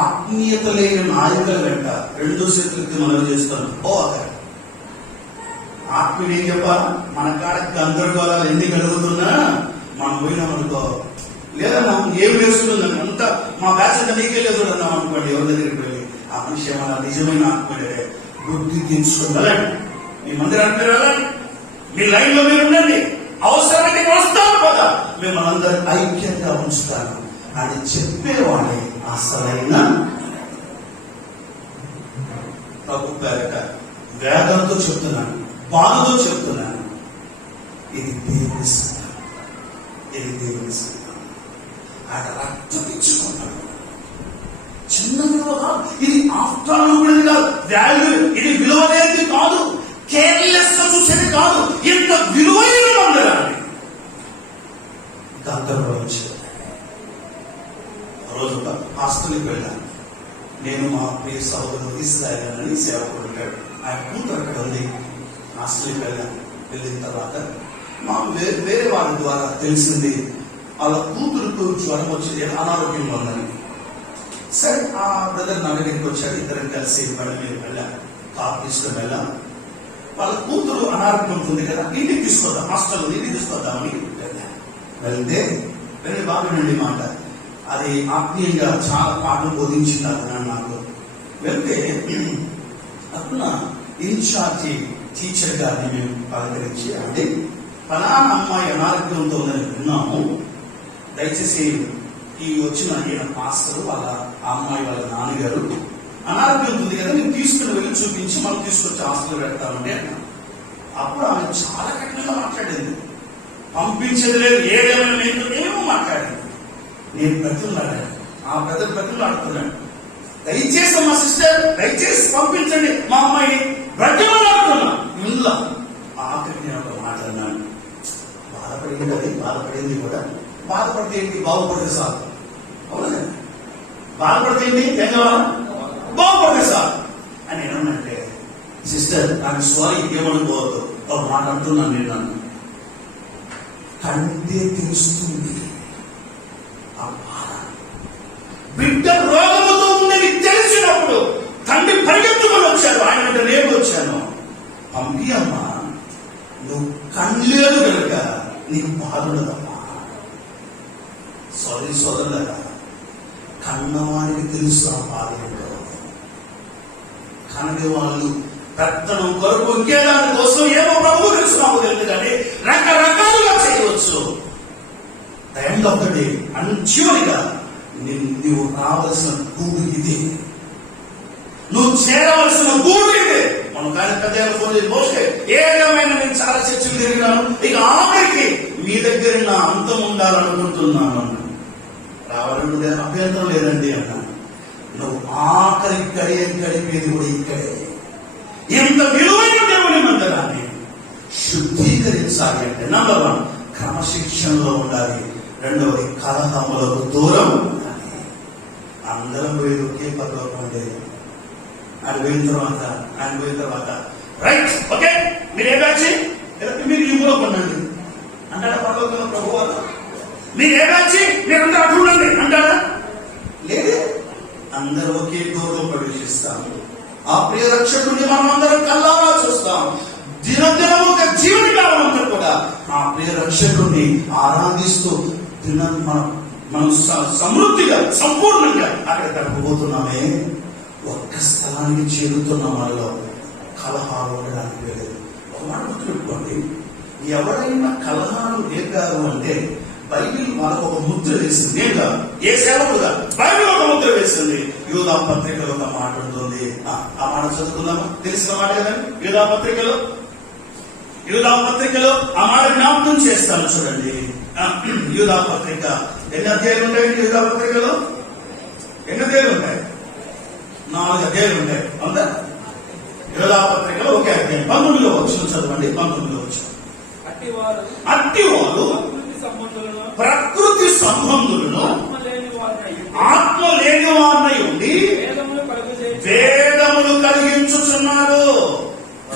ఆత్మీయత లేని నాయకుల వెంట 2 చేతులకి మనం చేస్తాను. అక్కడ ఆత్మీయుడు ఏం చెప్పాలా? మన కాడ గందరగోళాలు ఎన్ని కలుగుతున్నా మనం పోయినామనుకో, లేదా మనం ఏం వేస్తుందని అంతా మా బ్యాచ్ అంతా నీకెళ్ళే చూడన్నాం అనుకోండి, ఎవరి దగ్గరికి వెళ్ళి ఆ మనిషి మన నిజమైన ఆత్మీయుడే, బుద్ధి తీసుకుని వెళ్ళండి, మీ మందిరానికి మీరు వెళ్ళండి, మీ లైన్ లో మీరు ఉండండి, అవసరానికి వస్తాను కదా, మిమ్మల్ని అందరూ ఐక్యంగా ఉంచుతాను అని చెప్పేవాడే అసలైన ప్రభు పేరట వేదంతో చెప్తున్నాను, బాధతో చెప్తున్నాను. ఇది దేవుని సంఘం, ఇది దేవుని సంఘం. ఆయన రక్తం ఇచ్చుకున్నాడు. చిన్న విలువ కాదు ఇది, ఆఫ్టర్ కూడా కాదు, వాల్యూ ఇది విలువనేది కాదు, కేర్లెస్ గా చూసేది కాదు. ఇంత విలువైన మందిరాన్ని గందరగోళించారు. రోజు హాస్టల్కి వెళ్ళాను. నేను మా ప్రియ సహోదరుడు ఇస్రాయేల్ అని సేవకుడు ఉంటాడు, ఆయన కూతురు అక్కడ ఉంది. హాస్టల్కి వెళ్ళాను. వెళ్ళిన తర్వాత మా వేరే వాళ్ళ ద్వారా తెలిసింది వాళ్ళ కూతురుకు జ్వరం వచ్చి అనారోగ్యంగా ఉందని. సరే ఆ బ్రదర్ నా దగ్గరికి వచ్చాడు. ఇద్దరం కలిసి బండి మీద వెళ్ళాం, కార్ తీసుకుని వెళ్ళాం. వాళ్ళ కూతురు అనారోగ్యం ఉంటుంది కదా, ఇంటికి తీసుకొద్దాం, హాస్టల్ ఇంటికి తీసుకొద్దామని వెళ్తే వెళ్ళి బాగా నుండి మాట అది ఆత్మీయంగా చాలా పాఠం బోధించింది అతను నాకు. వెళ్తే అప్పుడు ఇన్ఛార్జి టీచర్ గారిని మేము పలకరించి, అంటే ఫలానా అమ్మాయి అనారోగ్యంతో ఉందని విన్నాము, దయచేసి ఈ వచ్చిన ఈయన మాస్టర్ వాళ్ళ అమ్మాయి వాళ్ళ నాన్నగారు అనారోగ్యం ఉంది కదా, నేను తీసుకుని వెళ్ళి చూపించి మనం తీసుకొచ్చి హాస్టల్ పెడతామండి అన్నాను. అప్పుడు ఆమె చాలా కఠినంగా మాట్లాడింది, పంపించేది లేదు, ఏదేమైనా లేదు, ఏమో మాట్లాడింది. నేను బ్రతులాడాను, ఆ బ్రదర్ బ్రతులాడుతున్నాడు, దయచేసి మా సిస్టర్ దయచేసి పంపించండి మా అమ్మాయిని, బ్రతులాడుతున్నా. ఇంట్లో ఆఖరికి నేను ఒక మాట అన్నాను, బాధపడింది అది, బాధపడింది కూడా, బాధపడితే ఏంటి, బాగుపడితే సార్, అవునా, బాధపడితే ఏంటి, ఏం కావాలా, బాగుపడితే సార్ అని ఏమన్నంటే, సిస్టర్ నాకు సారీ ఏమనుకోవద్దు, ఒక మాట అంటున్నాను నేను, నన్ను కంటే తెలుస్తుంది ఆ బాధ. బిడ్డ రోగముతో ఉందని తెలిసినప్పుడు తండ్రి పరిగెత్తుకొని వచ్చాడు, ఆయన అంటే రేపు వచ్చాను, పంపి అమ్మా, నువ్వు కళ్ళేదు కనుక నీకు బాధ ఉండదమ్మా. సారీ సోదరులరా, కన్నవారికి తెలుసు ఆ బాధ ఏంటో. కనని వాళ్ళు పెత్తనం కొరకు ఇంకేదాని కోసం ఏమో ప్రభు తెలుసు, నాకు తెలియదు, కానీ రకరకాలుగా చేయవచ్చు. ఎండ్ ఆఫ్ ద డే చివరిగా నువ్వు రావాల్సిన గూడు ఇదే, నువ్వు చేరవలసిన గూడు ఇదే. మనం కానీ పెద్ద ఫోన్ చేసి మోస్తే ఏదేమైనా నేను చాలా చర్చలు తిరిగినాను, ఇక ఆఖరికి మీ దగ్గర నా అంతం ఉండాలనుకుంటున్నాను. రావాలంటే అభ్యంతరం లేదండి అన్నాను. నువ్వు ఆఖరి గడిపేది కూడా ఇక్కడే. ఇంత విలువైన దేవుని మందిరాన్ని శుద్ధీకరించాలి అంటే నంబర్ 1 క్రమశిక్షణలో ఉండాలి, రెండవది కలహములకు దూరం ఉండాలి. అందరం పోయి ఒకే పదలోకం అంటే ఆయన పోయిన తర్వాత రైట్ ఓకే మీరు ఏ బ్యాచ్, మీరు ఈ ఊళ్ళో ఉండండి అంటారా పదలోకంలో ప్రభు వాళ్ళు, మీరు ఏ బ్యాచ్, మీరందరూ అటు ఉండండి అంటారా, లేదు, అందరూ ఒకే డోర్లో ప్రవేశిస్తాము. ఆ ప్రియ రక్షకుడిని మనం అందరం కల్లారా చూస్తాం. దినదినం ఒక జీవన కాలం అంతా కూడా ఆ ప్రియ రక్షకుడిని ఆరాధిస్తూ మనం సమృద్ధిగా సంపూర్ణంగా అక్కడ గడపబోతున్నామే. ఒక్క స్థలానికి చేరుతున్న మనలో కలహాలు ఉండడానికి లేదు. ఒక మాట గుర్తుపెట్టుకోండి, ఎవరైనా కలహాలు రేపారు అంటే బైబిల్ వాళ్ళకు ఒక ముద్ర వేసింది. నేను కాదు, ఏ సేవకుడుగా బైబిల్ ఒక ముద్ర వేసింది. యూదా పత్రికలో ఒక మాట ఉంటుంది, ఆ మాట చదువుకుందామా, తెలిసిన మాట కదండి. యూదా పత్రికలో ఆ మాట జ్ఞాపకం చేస్తాను చూడండి. యూదా పత్రిక ఎన్ని అధ్యాయులు ఉంటాయండి? యూదా పత్రికలో ఎన్ని అధ్యాయులు ఉంటాయి? 4 అధ్యాయులు ఉంటాయి. అవునా? యూదా పత్రికలో ఒకే అధ్యాయం 19లో వచ్చిన చదవండి. 19లో వచ్చిన అట్టివారు ప్రకృతి సంబంధులను ఆత్మ లేని వారినై ఉండి వేదములు కలిగించుచున్నారు.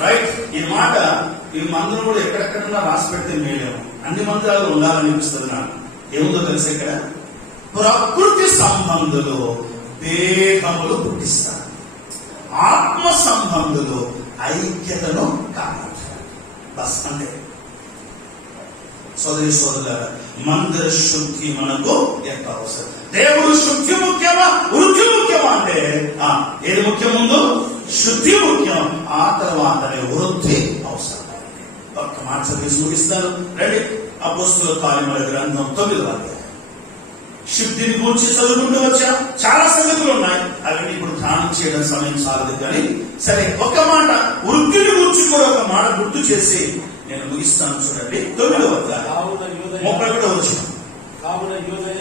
రైట్, ఈ మాట ఈ మందులు కూడా ఎక్కడెక్కడన్నా రాసి పెడితే మేలేము, అన్ని మందిరాలు ఉండాలనిపిస్తుంది నాకు. ఏముందో తెలుసు, ఇక్కడ ప్రకృతి సంబంధులు వేగములు పుట్టిస్తారు, ఆత్మ సంబంధులు ఐక్యతను కాపాడుతారు. బస్ అంటే సోదరి సోదరులారా, మందిర శుద్ధి మనకు ఎంత అవసరం. దేవుడు శుద్ధి ముఖ్యమా వృద్ధి ముఖ్యమా అంటే ఏది ముఖ్యం? ముందు శుద్ధి ముఖ్యం, ఆ తర్వాతనే వృద్ధి అవసరం. ఒక్క మాట చదివి ముగిస్తాను. రండి, అపోస్తలుల కార్యముల గ్రంథం 9వ అధ్యాయం. శుద్ధిని గురించి చదువుకుంటూ వచ్చా, చాలా సంగతులు ఉన్నాయి, అవన్నీ ఇప్పుడు ధ్యానం చేయడం సమయం చాలదు. కానీ సరే, ఒక మాట వృద్ధిని గురించి కూడా ఒక మాట గుర్తు చేసి నేను ముగిస్తాను. చూడండి, 9వ అధ్యాయం 31వ వచనం. కావున యూదయ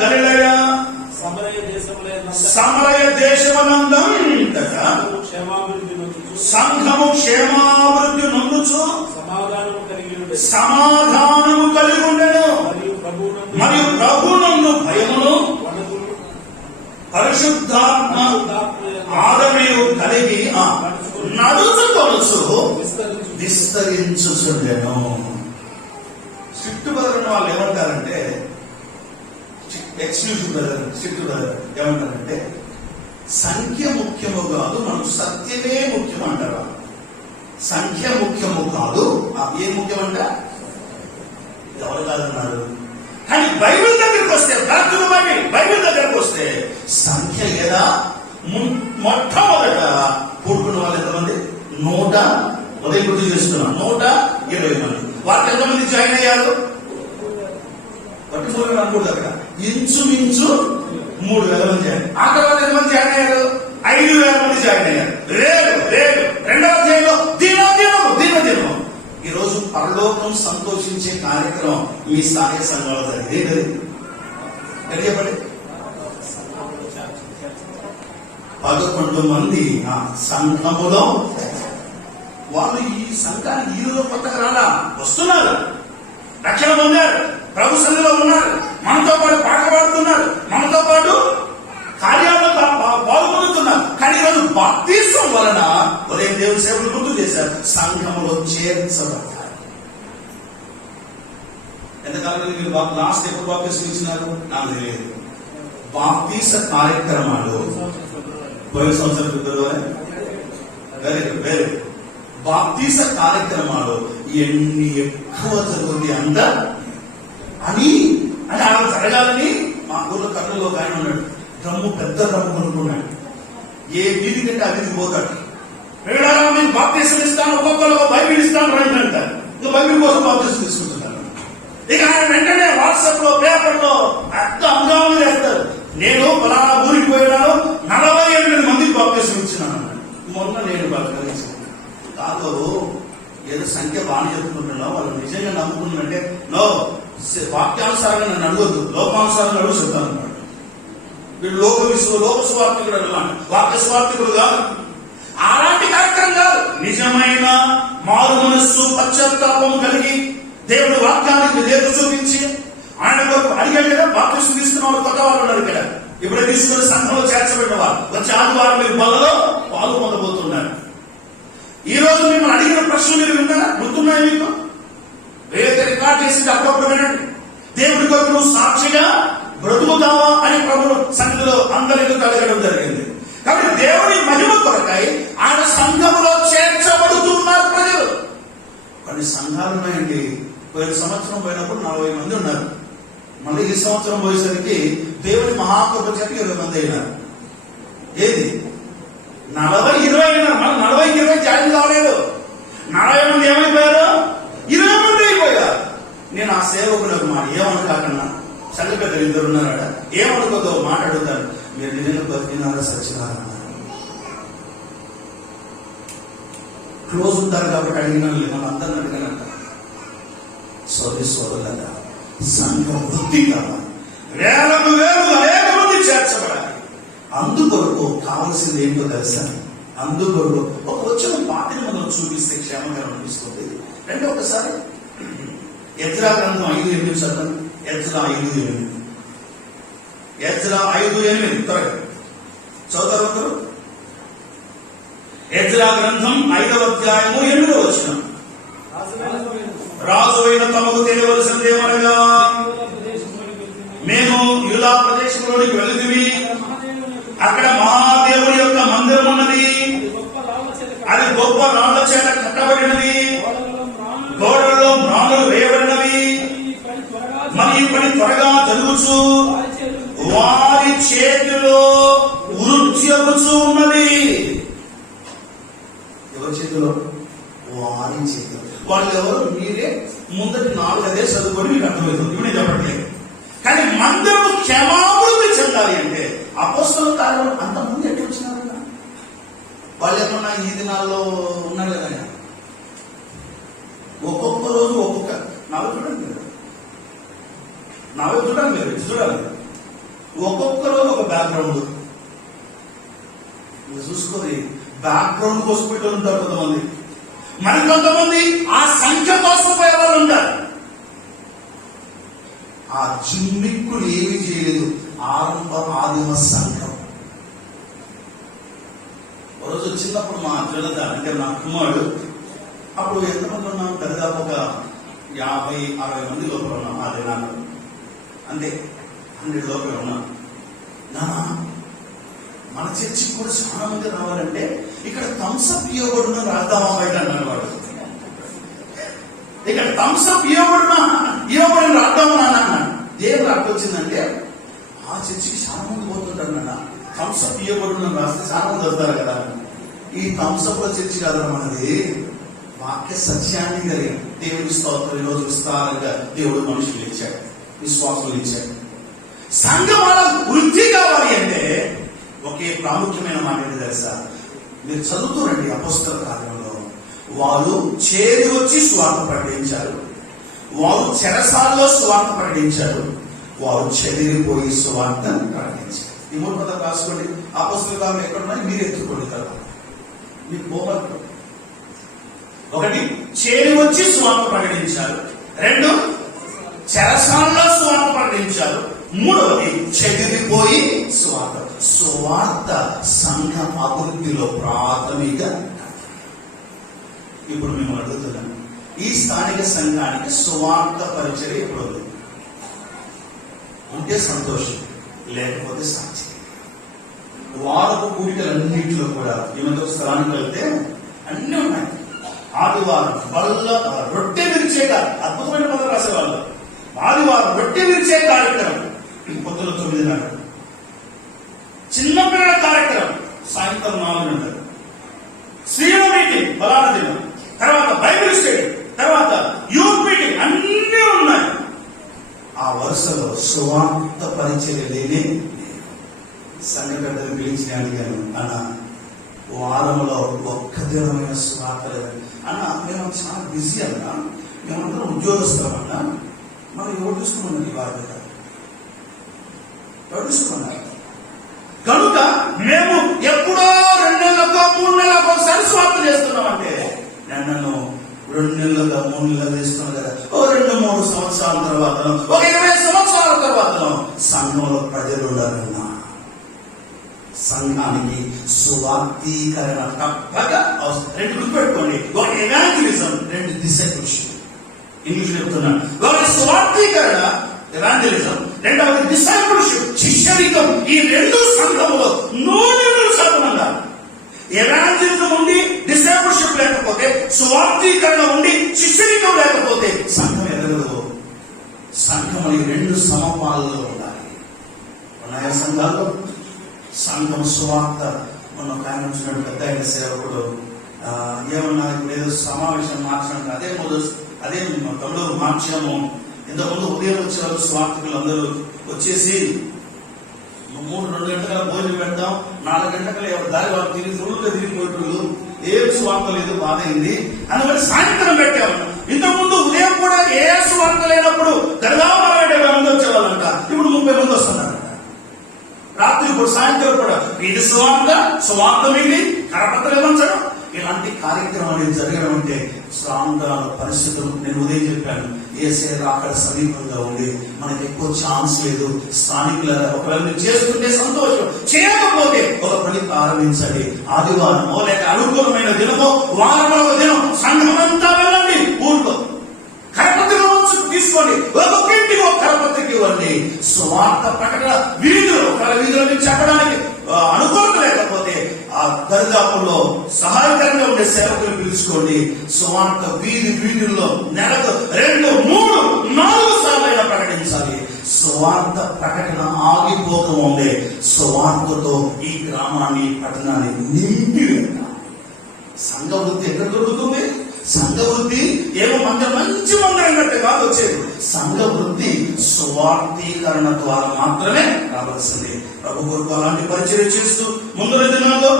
గలిలయ సమరయ దేశమనందంతటా సంఘము క్షేమాభివృద్ధి నొందుచు సమాధానము కలిగి ఉండెను. మరియు ప్రభువునందు భయమును పరిశుద్ధాత్మ ఆదరణయు కలిగి నడుచుకొనుచు విస్తరించుచుండెను. స్ట్రిక్ట్ బ్రదర్ ఉన్న వాళ్ళు ఏమంటారంటే, ఎక్స్క్లూజివ్ బ్రదర్, స్ట్రిక్ట్ బ్రదర్ ఏమంటారంటే, సంఖ్య ముఖ్యము కాదు, మనకు సత్యమే ముఖ్యం అంటారు. సంఖ్య ముఖ్యము కాదు. ఏం ముఖ్యమంట? ఎవరు కాదన్నారు? కానీ బైబిల్ దగ్గరికి వస్తే, బైబిల్ దగ్గరికి వస్తే సంఖ్య లేదా మొట్టమొదట కూడుకున్న వాళ్ళు ఎంతమంది? 100 గుర్తు చేస్తున్నాం, 120 మంది. వాటికి ఎంతమంది జాయిన్ అయ్యారు? పట్టుకోలేదు అనుకోదు అక్కడ. ఇంచుమించు 3000 మంది జాయిన్. ఆ తర్వాత ఎంతమంది జాయిన్ అయ్యారు? 5000 మంది జాయిన్ అయ్యారు. రేపు రెండవ అధ్యాయంలో దినదినం. ఈ రోజు పరలోకం సంతోషించే కార్యక్రమం మీ స్థానిక సంఘాలు జరిగేది. చెప్పండి. 11 మంది సంఘములో వాళ్ళు ఈ సంఘానికి ఈరోజు కొత్తగా రాలా, వస్తున్నారు, రక్షణ పొందారు, ప్రభు సన్నిధిలో ఉన్నారు, మనతో పాటు పాట పాడుతున్నారు, మనతో పాటు కార్యాల్లో పాల్గొంటున్నారు. కానీ ఈరోజు బాప్తిసం వలన ఉదయం దేవుని సేవలు గుర్తు చేశారు, సంఘములో చేర్చబడ్డారు. ఎంతకాలం మీరు లాస్ట్ ఎప్పుడు బాప్తిసం ఇచ్చినారు? నాకు తెలియదు. బాప్తిస కార్యక్రమాలు పోయిన సంవత్సరం ఫిబ్రవరి. Very good. బాప్తిస కార్యక్రమాలు ఎన్ని ఎక్కువ జరుగుతుంది అంత అని అలా జరగాలని మా ఊళ్ళో కర్నూలులో ఒక ఆయన ఉన్నాడు. పెద్ద డ్రమ్ము కొనుక్కున్నాడు. ఏ వీధి కంటే ఆ వీధికి పోతాడు. మేము బాప్తిసం ఇస్తాను, ఒక్కొక్కరు బైబిల్ ఇస్తాను రండి అంటారు. ఇంకా బైబిల్ కోసం బాప్తిసం తీసుకుంటున్నారు. ఇక ఆయన వెంటనే వాట్సాప్ లో, పేపర్లో పెద్ద అంగాలు చేస్తారు. నేను ఫలానా ఊరికి పోయినాను, 48 మందికి బాప్తిసం ఇచ్చినాను. మొన్న నేను బలకరించాను. కాదు, ఏదో సంఖ్య బాగా చెప్పుకుంటున్నావు, వాళ్ళు నిజంగా నమ్ముకున్నారంటే నో, వాక్యానుసారంగా నన్ను అడగొద్దు, లోకానుసారంగా అడుగు చెప్తాను అన్నాడు. వీడు లోక స్వార్థకుడు అన్నమాట, వాక్య స్వార్థకుడు కాదు. అలాంటి కార్యక్రమం కాదు. నిజమైన మారు మనస్సు, పశ్చాత్తాపం కలిగి దేవుడు వాక్యానికి ఎదురు చూపించి ఆయన కొరకు అడిగాడు కదా. బాప్తిసం తీసుకున్న వాళ్ళు కొత్త వాళ్ళు ఉన్నారు ఇక్కడ. ఇప్పుడే తీసుకుని సంఘంలో చేర్చబడిన వారు వచ్చే ఆదివారం మీరు బలలో పాలు పొందబోతున్నారు. ఈ రోజు మిమ్మల్ని అడిగిన ప్రశ్నలు మీరు విన్నారా? గుర్తున్నాయి మీకు? వేరే రికార్డ్ చేసి అప్పుడప్పుడు వినండి. దేవుడి కొరకు నువ్వు సాక్షిగా బ్రతుకుతావా అని ప్రభువు సన్నిధిలో అందరికీ కలగడం జరిగింది. కాబట్టి దేవుడి మహిమ కొరకై ఆయన సంఘములో చేర్చబడుతున్నారు ప్రజలు. కొన్ని సంఘాలు ఉన్నాయండి. పోయిన సంవత్సరం పోయినప్పుడు 40 మంది ఉన్నారు. మళ్ళీ ఈ సంవత్సరం పోయేసరికి దేవుడి మహాకృప చేత 20 మంది అయినారు. ఏది 40-20 అయినారు. మళ్ళీ 40-20 జాయిన్ కావలేదు. 40 మంది ఏమైపోయారు? 20 మంది అయిపోయారు. నేను ఆ సేవకులకు మాట ఏమనుకాకన్నా, చల్లి పెద్దలు 2 ఉన్నారట, ఏమనుకోదో మాట్లాడుతాను. మీరు నిజంగా బతికినారా సచ్చినారా? క్లోజ్ ఉంటారు కాబట్టి అడిగినా మనం అందరిని అడిగినంట. సోదరులారా, సంఘం వృద్ధి కావాలి. వేలకు అనేక మంది చేర్చబడాలి. అందుకొరకు కావలసింది ఏంటో తెలుసా? అందుకొరకు ఒక వచ్చిన పాటని మనం చూపిస్తే క్షేమకరం అనిపిస్తుంది. రెండో ఒకసారి ఎజ్రా గ్రంథం 5:8 చదవండి. ఎజ్రా 5:8. ఎజ్రా 5:8 త్వరగా చదువుతారు ఒకరు. ఎజ్రా గ్రంథం 5వ అధ్యాయము 8వ వచనం. రాజు అయిన తమకు తెలియవలసిందేమనగా, మేము యూదా ప్రదేశంలోనికి వెళుతువి, అక్కడ మహాదేవుని యొక్క మందిరం ఉన్నది, అది గొప్ప రాళ్ల చేత కట్టబడినది, గోడలలో మ్రాణులు వేయబడినవి, మరి ఈ పని త్వరగా జరుగుచు వారి చేతిలో వృత్యగుచు ఉన్నది. ఎవరి చేతిలో? వారి చేతిలో. వాళ్ళు ఎవరు? మీరే ముందటి 4 చదువుకొని మీకు అర్థమవుతుంది. ఇప్పుడు నేను చెప్పట్లేదు. కానీ మందిరము క్షేమాభివృద్ధి చెందాలి అంటే అపోస్తలుల కార్యాలు అంతకుముందు ఎట్లా వచ్చినారన్నా? వాళ్ళు ఏమన్నా ఈ దినాల్లో ఉన్నారు కదా. ఒక్కొక్క రోజు ఒక్కొక్క నవ్వు చూడండి మీరు చూడాలి. ఒక్కొక్క రోజు ఒక బ్యాక్గ్రౌండ్ చూసుకొని బ్యాక్గ్రౌండ్ కోసం పెట్టి ఉంటారు కొంతమంది. మరి కొంతమంది ఆ సంఖ్య కోసం పోయే వాళ్ళు ఉంటారు. ఆ జిమ్మిక్కులు ఏమీ చేయలేదు. ఆదిమ సంఘం. రోజు చిన్నప్పుడు మా జనత అంటే నా కుమారుడు, అప్పుడు ఎంతమంది ఉన్నాం? దాదాపు ఒక 50-60 మంది లోపల ఉన్నాం. ఆ దినాలు అంతే, 100 లోపల ఉన్నాం. మన చర్చికి కూడా చాలా మంది రావాలంటే ఇక్కడ థమ్స్అప్ ఇవ్వబడిన రాద్దామా బయట అన్నాడు వాడు. ఇక్కడ థమ్స్అప్ ఇవ్వబడిన రాద్దామా అన్నాడు. దేవుడు అర్థం వచ్చిందంటే ఆ చర్చికి చాలా మంది పోతుంటారు నాన్న, థమ్స్అప్ ఇవ్వబడిన రాస్తే చాలా మంది వస్తారు కదా. ఈ థమ్స్అప్ లో చర్చి కాదు మనది, వాక్య సత్యాన్ని కలిగి దేవుడి స్తోత్రం. ఈరోజు విస్తారంగా దేవుడు మనుషులు ఇచ్చాడు, విశ్వాసులు ఇచ్చాడు. సంఘం వాళ్ళ వృద్ధి కావాలి అంటే ఒకే ప్రాముఖ్యమైన మాట ఏంటి తెలుసా? మీరు చదువుతారండి అపొస్తలుల కార్యంలో, వారు చేరి వచ్చి స్వార్థ ప్రకటించారు, వారు చెరసాల్లో స్వార్థ ప్రకటించారు, వారు చెదిరిపోయి స్వార్థ ప్రకటించారు. ఈ మూడు పదాలు రాసుకోండి. అపొస్తలుల కార్యం ఎక్కడున్నాయి మీరు ఎత్తుకోండి కదా, మీకు పోవాలి. ఒకటి, చేరి వచ్చి స్వార్థ ప్రకటించారు. రెండు, చెరసాల్లో స్వార్థ ప్రకటించారు. మూడవది, చెదిరిపోయి స్వార్థ. స్వార్థ సంఘ అభివృద్ధిలో ప్రాథమిక. ఇప్పుడు మేము అడుగుతున్నాం, ఈ స్థానిక సంఘానికి స్వార్థ పరిచర్య ఎప్పుడు ఉంది? ఉంటే సంతోషం, లేకపోతే సాక్షి. వారపు కూడికలన్నింటిలో కూడా ఈ మధ్య స్థలానికి వెళ్తే అన్నీ ఉన్నాయి. ఆదివారం రొట్టె విరిచే అద్భుతమైన పదం రాసేవాళ్ళు. ఆదివారం రొట్టె విరిచే కార్యక్రమం పొద్దున 9 చిన్నపిల్లల కార్యక్రమం సాయంత్రం 4 స్త్రీల మీటింగ్ బలాన దినం, తర్వాత బైబిల్ స్టడీ, తర్వాత యూత్ మీటింగ్, అన్నీ ఉన్నాయి. ఆ వరుసలో సువార్త పరిచర్య లేని సంఘ పెద్దలు పిలిచి అడిగాను, అన్న వారంలో ఒక్క దినమైన స్వార్థ లేదని. అన్న మేము చాలా బిజీ అన్నా, మేమందరం ఉద్యోగస్తామన్నా, మనం ఎవరు చూసుకున్నాం ఈ బాధ్యత? ఎవరు చూసుకున్నారు? కనుక మేము ఎప్పుడో 2 నెలలకో 3 నెలలకో ఒకసారి స్వార్థ చేస్తున్నామంటే, నన్ను 2 నెలలుగా 3 నెలలు చేస్తున్నాను కదా, ఓ 2-3 సంవత్సరాల తర్వాతనో, ఒక 20 సంవత్సరాల తర్వాతనో సంఘంలో ప్రజలు ఉండాలన్నా. సంఘానికి సువార్థీకరణ తప్పక అవసరం. 2 గుర్తుపెట్టుకోండి, ఒక ఎవాంజలిజం, 2 డిసైపుల్షిప్. ఇంగ్లీష్ చెప్తున్నాను. ఒకటి సువార్థీకరణ, ఎవాంజలిజం, రెండవది డిసైపుల్షిప్, శిష్యరికం. ఈ 2 సంఘంలో 100% ఉండాలి. ఎవాంజలిజం ఉండి డిసైపుల్షిప్ లేకపోతే, సువార్థీకరణ ఉండి శిష్యరికం లేకపోతే సంఘం ఎదగదు. సంఘం ఈ 2 సమపాలలో ఉండాలి. ఉన్నాయా సంఘాల్లో? సంఘం సువార్త. మొన్న ఒక ఆయన వచ్చినట్టు పెద్ద ఆయన సేవకుడు ఏమన్నా ఇప్పుడు ఏదో సమావేశం మార్చడం, అదే తమ్ముడు మార్చాము. ఇంతకుముందు ఉదయం వచ్చేవాళ్ళు స్వార్థకులు అందరూ వచ్చేసి 2 గంటల భోజనం పెడతాం, 4 గంటల ఎవరి దారి వాళ్ళు తిరిగిపోయేటోళ్ళు, ఏం స్వార్థ లేదు, బాధ అయింది అందువల్ల సాయంత్రం పెట్టాము. ఇంతకుముందు ఉదయం కూడా ఏ స్వార్థ లేనప్పుడు గర్భామల 70 మంది వచ్చేవాళ్ళంట, ఇప్పుడు 30 మంది వస్తున్నారు. రాత్రి ఇప్పుడు సాయంత్రం కూడా ఇది స్వార్థ మీది కరపత్రం ఇవ్వంచడం, ఇలాంటి కార్యక్రమాలు జరగడం అంటే సాంఘాల పరిస్థితులు. నేను ఉదయం చెప్పాను, ఏసే అక్కడ సమీపంగా ఉంది, మనకి ఎక్కువ ఛాన్స్ లేదు. స్థానికుల ఒకవేళ చేస్తుంటే సంతోషం, చేయకపోతే ఒక పని ప్రారంభించండి. ఆదివారమో లేక అనుకూలమైన దినమో, వారంలో దినం సంఘమంతా వెళ్ళండి. ఊళ్ళో కరపత్రిక తీసుకోండి, ఒక్కొక్కింటికి ఒక కరపత్రిక ఇవ్వండి. స్వార్థ ప్రకటన వీధిలో మీకు చెప్పడానికి అనుకూలత లేకపోతే ఆ దరిదాపుల్లో సహాయకరంగా ఉండే సేవకులు పిలుచుకోండి. స్వార్థ వీధుల్లో నెలకు 2, 3, 4 సార్లు ప్రకటించాలి. స్వార్థ ప్రకటన ఆగిపోకముందే స్వార్థతో ఈ గ్రామాన్ని, పట్టణాన్ని నింపి వెళ్తాం. సంఘ వృద్ధి ఎక్కడ దొరుకుతుంది? సంఘ వృద్ధి ఏమో మంచి మందిరం కంటే కాదు వచ్చేది. సంఘ వృద్ధి స్వార్థీకరణ ద్వారా మాత్రమే రావాల్సింది. ప్రభు కొరకు అలాంటి పరిచయం చేస్తూ ముందు దినాల్లో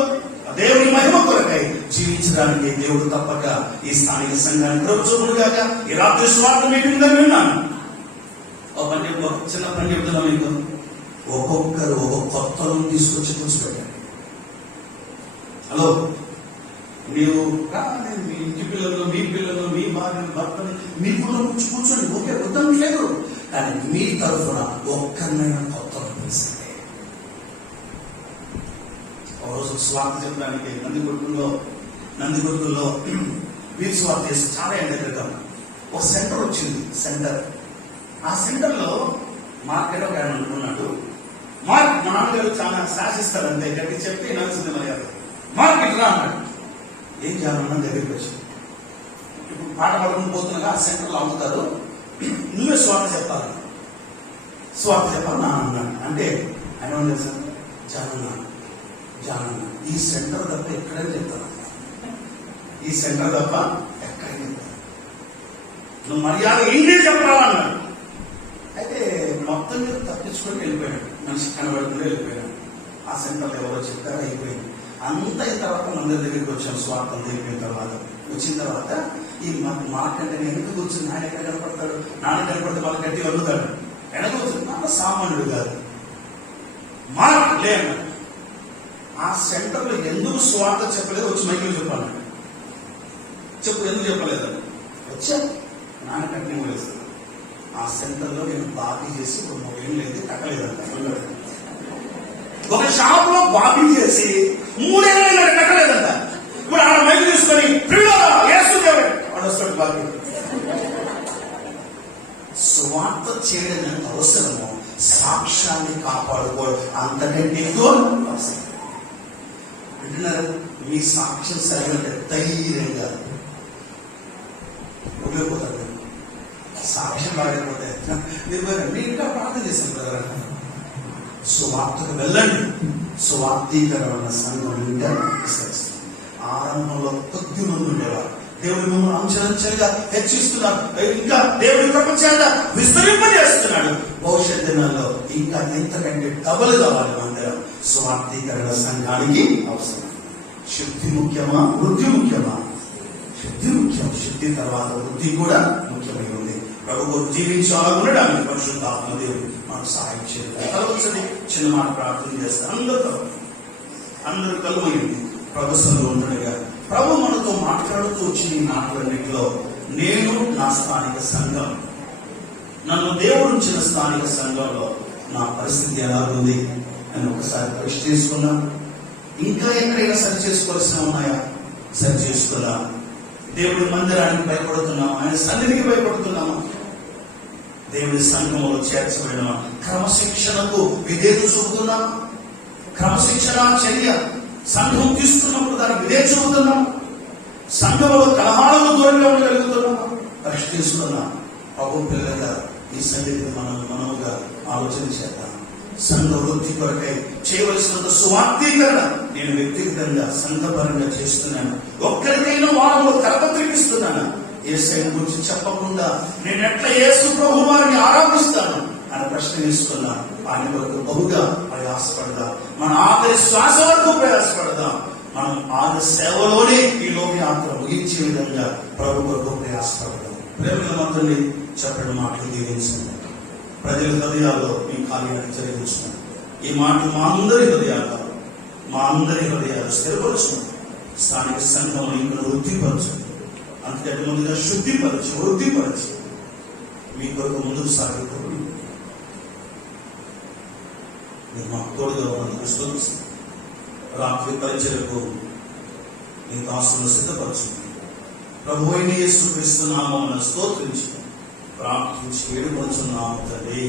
దేవుని మహిమ కొరకై జీవించడానికి దేవుడు తప్పక ఈ స్థానిక సంఘాన్ని ప్రభుత్వం కాక ఈ రాత్రి స్వార్థ మీటింగ్ లో విన్నాను. చిన్న పని చెప్తున్నా మీకు. ఒక్కొక్కరు ఒక్కొక్క కొత్తలను తీసుకొచ్చి కూర్చోబెట్టారు. హలో, నీవు మీ ఇంటి పిల్లలు, మీ పిల్లలు, మీ భార్యను, భర్తని మీ కూడా కూర్చోండి, ఓకే, వద్దాం లేదు. కానీ మీ తరఫున ఒక్కరినైనా కొత్త పిలిస్తే. ఒకరోజు స్వార్థ చెప్పడానికి నందిగుర్తుల్లో వీరి స్వార్థ చేసి చాలా ఎండ క్రితం ఒక సెంటర్ వచ్చింది. సెంటర్, ఆ సెంటర్ లో మార్కెట్ ఒక ఆయన అనుకున్నాడు, మార్క్, మా నాన్నగారు చాలా శాసిస్తారు అంతే, గట్టి చెప్తే వినాల్సింది మర్యాద. మార్క్ ఇట్లా అన్నాడు. ఏం చేయాలన్నా దగ్గరికి వచ్చి, ఇప్పుడు పాట పడుకుని పోతున్నాగా ఆ సెంటర్లో అమ్ముతారు, నువ్వే స్వార్థ చెప్పాలి, స్వార్థ చెప్పాలి నా అన్నాడు. అంటే ఆయన ఏమన్నా తెలుసా, జానన్న ఈ సెంటర్ తప్ప ఎక్కడైనా చెప్తాను, ఈ సెంటర్ తప్ప ఎక్కడైనా చెప్తాను, నువ్వు మర్యాద ఏంటి చెప్పాలన్నాడు. అయితే మొత్తం మీద తప్పించుకొని వెళ్ళిపోయాడు, మనిషి కనబడుతుండే వెళ్ళిపోయాడు. ఆ సెంటర్లో ఎవరో చెప్పారో అయిపోయింది. అంత అయిన తర్వాత మందిర దగ్గరికి వచ్చాం, స్వార్థం అయిపోయిన తర్వాత. వచ్చిన తర్వాత ఈ మార్క్ అంటే వెనక కూర్చుని నాన్న ఎక్కడ కనపడతాడు, నాన్న కనపడితే వాళ్ళు గట్టి వదులుతాడు, వెనక కూర్చుని నాన్న సామాన్యుడు కాదు, మార్క్ లే అన్నాడు. ఆ సెంటర్లో ఎందుకు స్వార్థ చెప్పలేదు వచ్చి మైకిల్ చెప్పాలి, చెప్పు ఎందుకు చెప్పలేదని. వచ్చా నాన్న కట్టిన వేస్తాను. ఆ సెంటర్లో నేను బాబీ చేసి ఒక 3 ఏళ్ళు అయితే కట్టలేదంట. ఒక షాప్ లో బాబీ చేసి 3 ఏళ్ళు కట్టలేదంట. ఇప్పుడు ఆడ మైకి తీసుకొని వాడు వస్తాడు బాబీ. స్వార్థ చేయడం ఎంత అవసరమో సాక్ష్యాన్ని కాపాడుకోవడం అంతకంటే ఎక్కువ అవసరం. అంటున్నారు, మీ సాక్ష్యం సరిగ్గా ధైర్యంగా ఉపయోగపడుతుంది. సాక్ష్యం బాగైపోతే మీరు ఇంకా ప్రార్థన చేశాను కదా, సువార్తకు వెళ్ళండి, సువార్థీకరణ సంఘం ఇంకా విస్తరిస్తుంది. ఆరంభంలో కొద్ది మంది ఉండేవారు, దేవుడు మిమ్మల్ని అంచెలంచెలుగా హెచ్చిస్తున్నాడు, ఇంకా దేవుడి ప్రపంచంగా విస్తరింపజేస్తున్నాడు. భవిష్యత్ దినాల్లో ఇంకా ఎంతకంటే డబుల్ కావాలి. అందరం సువార్థీకరణ సంఘానికి అవసరం. శుద్ధి ముఖ్యమా, వృద్ధి ముఖ్యమా? శుద్ధి ముఖ్యం. శుద్ధి తర్వాత వృద్ధి కూడా ముఖ్యమై ఉంది. ప్రభువు జీవించాలని ఉండడానికి పరిశుద్ధాత్మ దేవుడు మనకు సహాయం చేయాలి. కలవచ్చని చిన్న మాట ప్రార్థన చేస్తాను. అందరూ కలువైంది ప్రభుత్వంలో ఉండగా ప్రభు మనతో మాట్లాడుతూ వచ్చిన ఈ మాటలన్నింటిలో నేను నా స్థానిక సంఘం, నన్ను దేవుడు ఉంచిన స్థానిక సంఘంలో నా పరిస్థితి ఎలా ఉంది అని ఒకసారి పరీక్ష చేసుకున్నా. ఇంకా ఎక్కడైనా సరి చేసుకోవాల్సిన ఉన్నాయా? సరి చేసుకున్నా. దేవుడి మందిరానికి భయపడుతున్నాం, ఆయన సన్నిధికి భయపడుతున్నామా? దేవుడి సంఘంలో చేర్చబడిన క్రమశిక్షణకు విధేయత చూపుతున్నాం. క్రమశిక్షణ చర్య సంఘం తీసుకున్నప్పుడు దానికి విధేయత చూపుతున్నాం. సంఘంలో కలహాలకు దూరంగా ఉండగలుగుతున్నాం. పరీక్ష తీసుకున్నాం. ప్రభు పిల్లలుగా ఈ సంగతిని మనముగా ఆలోచన చేద్దాం. సంఘ వృద్ధి కొరకై చేయవలసినంత సువార్థీకరణ నేను వ్యక్తిగతంగా సంఘపరంగా చేస్తున్నాను. ఒక్కరికైనా వారంలో కరపత్రికిస్తున్నాను. యేసుని గురించి చెప్పకుండా నేను ఎట్లా యేసు ప్రభు వారిని ఆరాధిస్తాను అని ప్రశ్న వేసుకున్నా. ఆయన వరకు బహుగా ప్రయాసపడదాం. మన ఆఖరి శ్వాస వరకు ప్రయాసపడదాం. మనం ఆది సేవలోనే ఈ లోకయాత్ర ముగించే విధంగా ప్రభు వరకు ప్రయాసపడదాం. ప్రేమల మంత్రుని చెప్పిన మాటలు దీవించండి. ప్రజల హృదయాల్లో మీ కార్యాన్ని జరిగించిన ఈ మాటలు మా అందరి హృదయాలు స్థిరపరచండి. స్థానిక సంఘం ఇంకా వృద్ధిపరచండి. అంతకంటే ముందుగా శుద్ధిపరచి వృద్ధిపరచి మీ కొరకు ముందుకు సాగుతుంది. మీరు మాకు తోడుగా ఉన్నందుకు స్తుతిస్తున్నాం. రాత్రి పరిచయకు మీ దాసులను సిద్ధపరచండి. ప్రభువైన యేసుక్రీస్తు నామమున స్తోత్రించి ప్రార్థించి వేడుకొనుచున్నాము తండ్రి.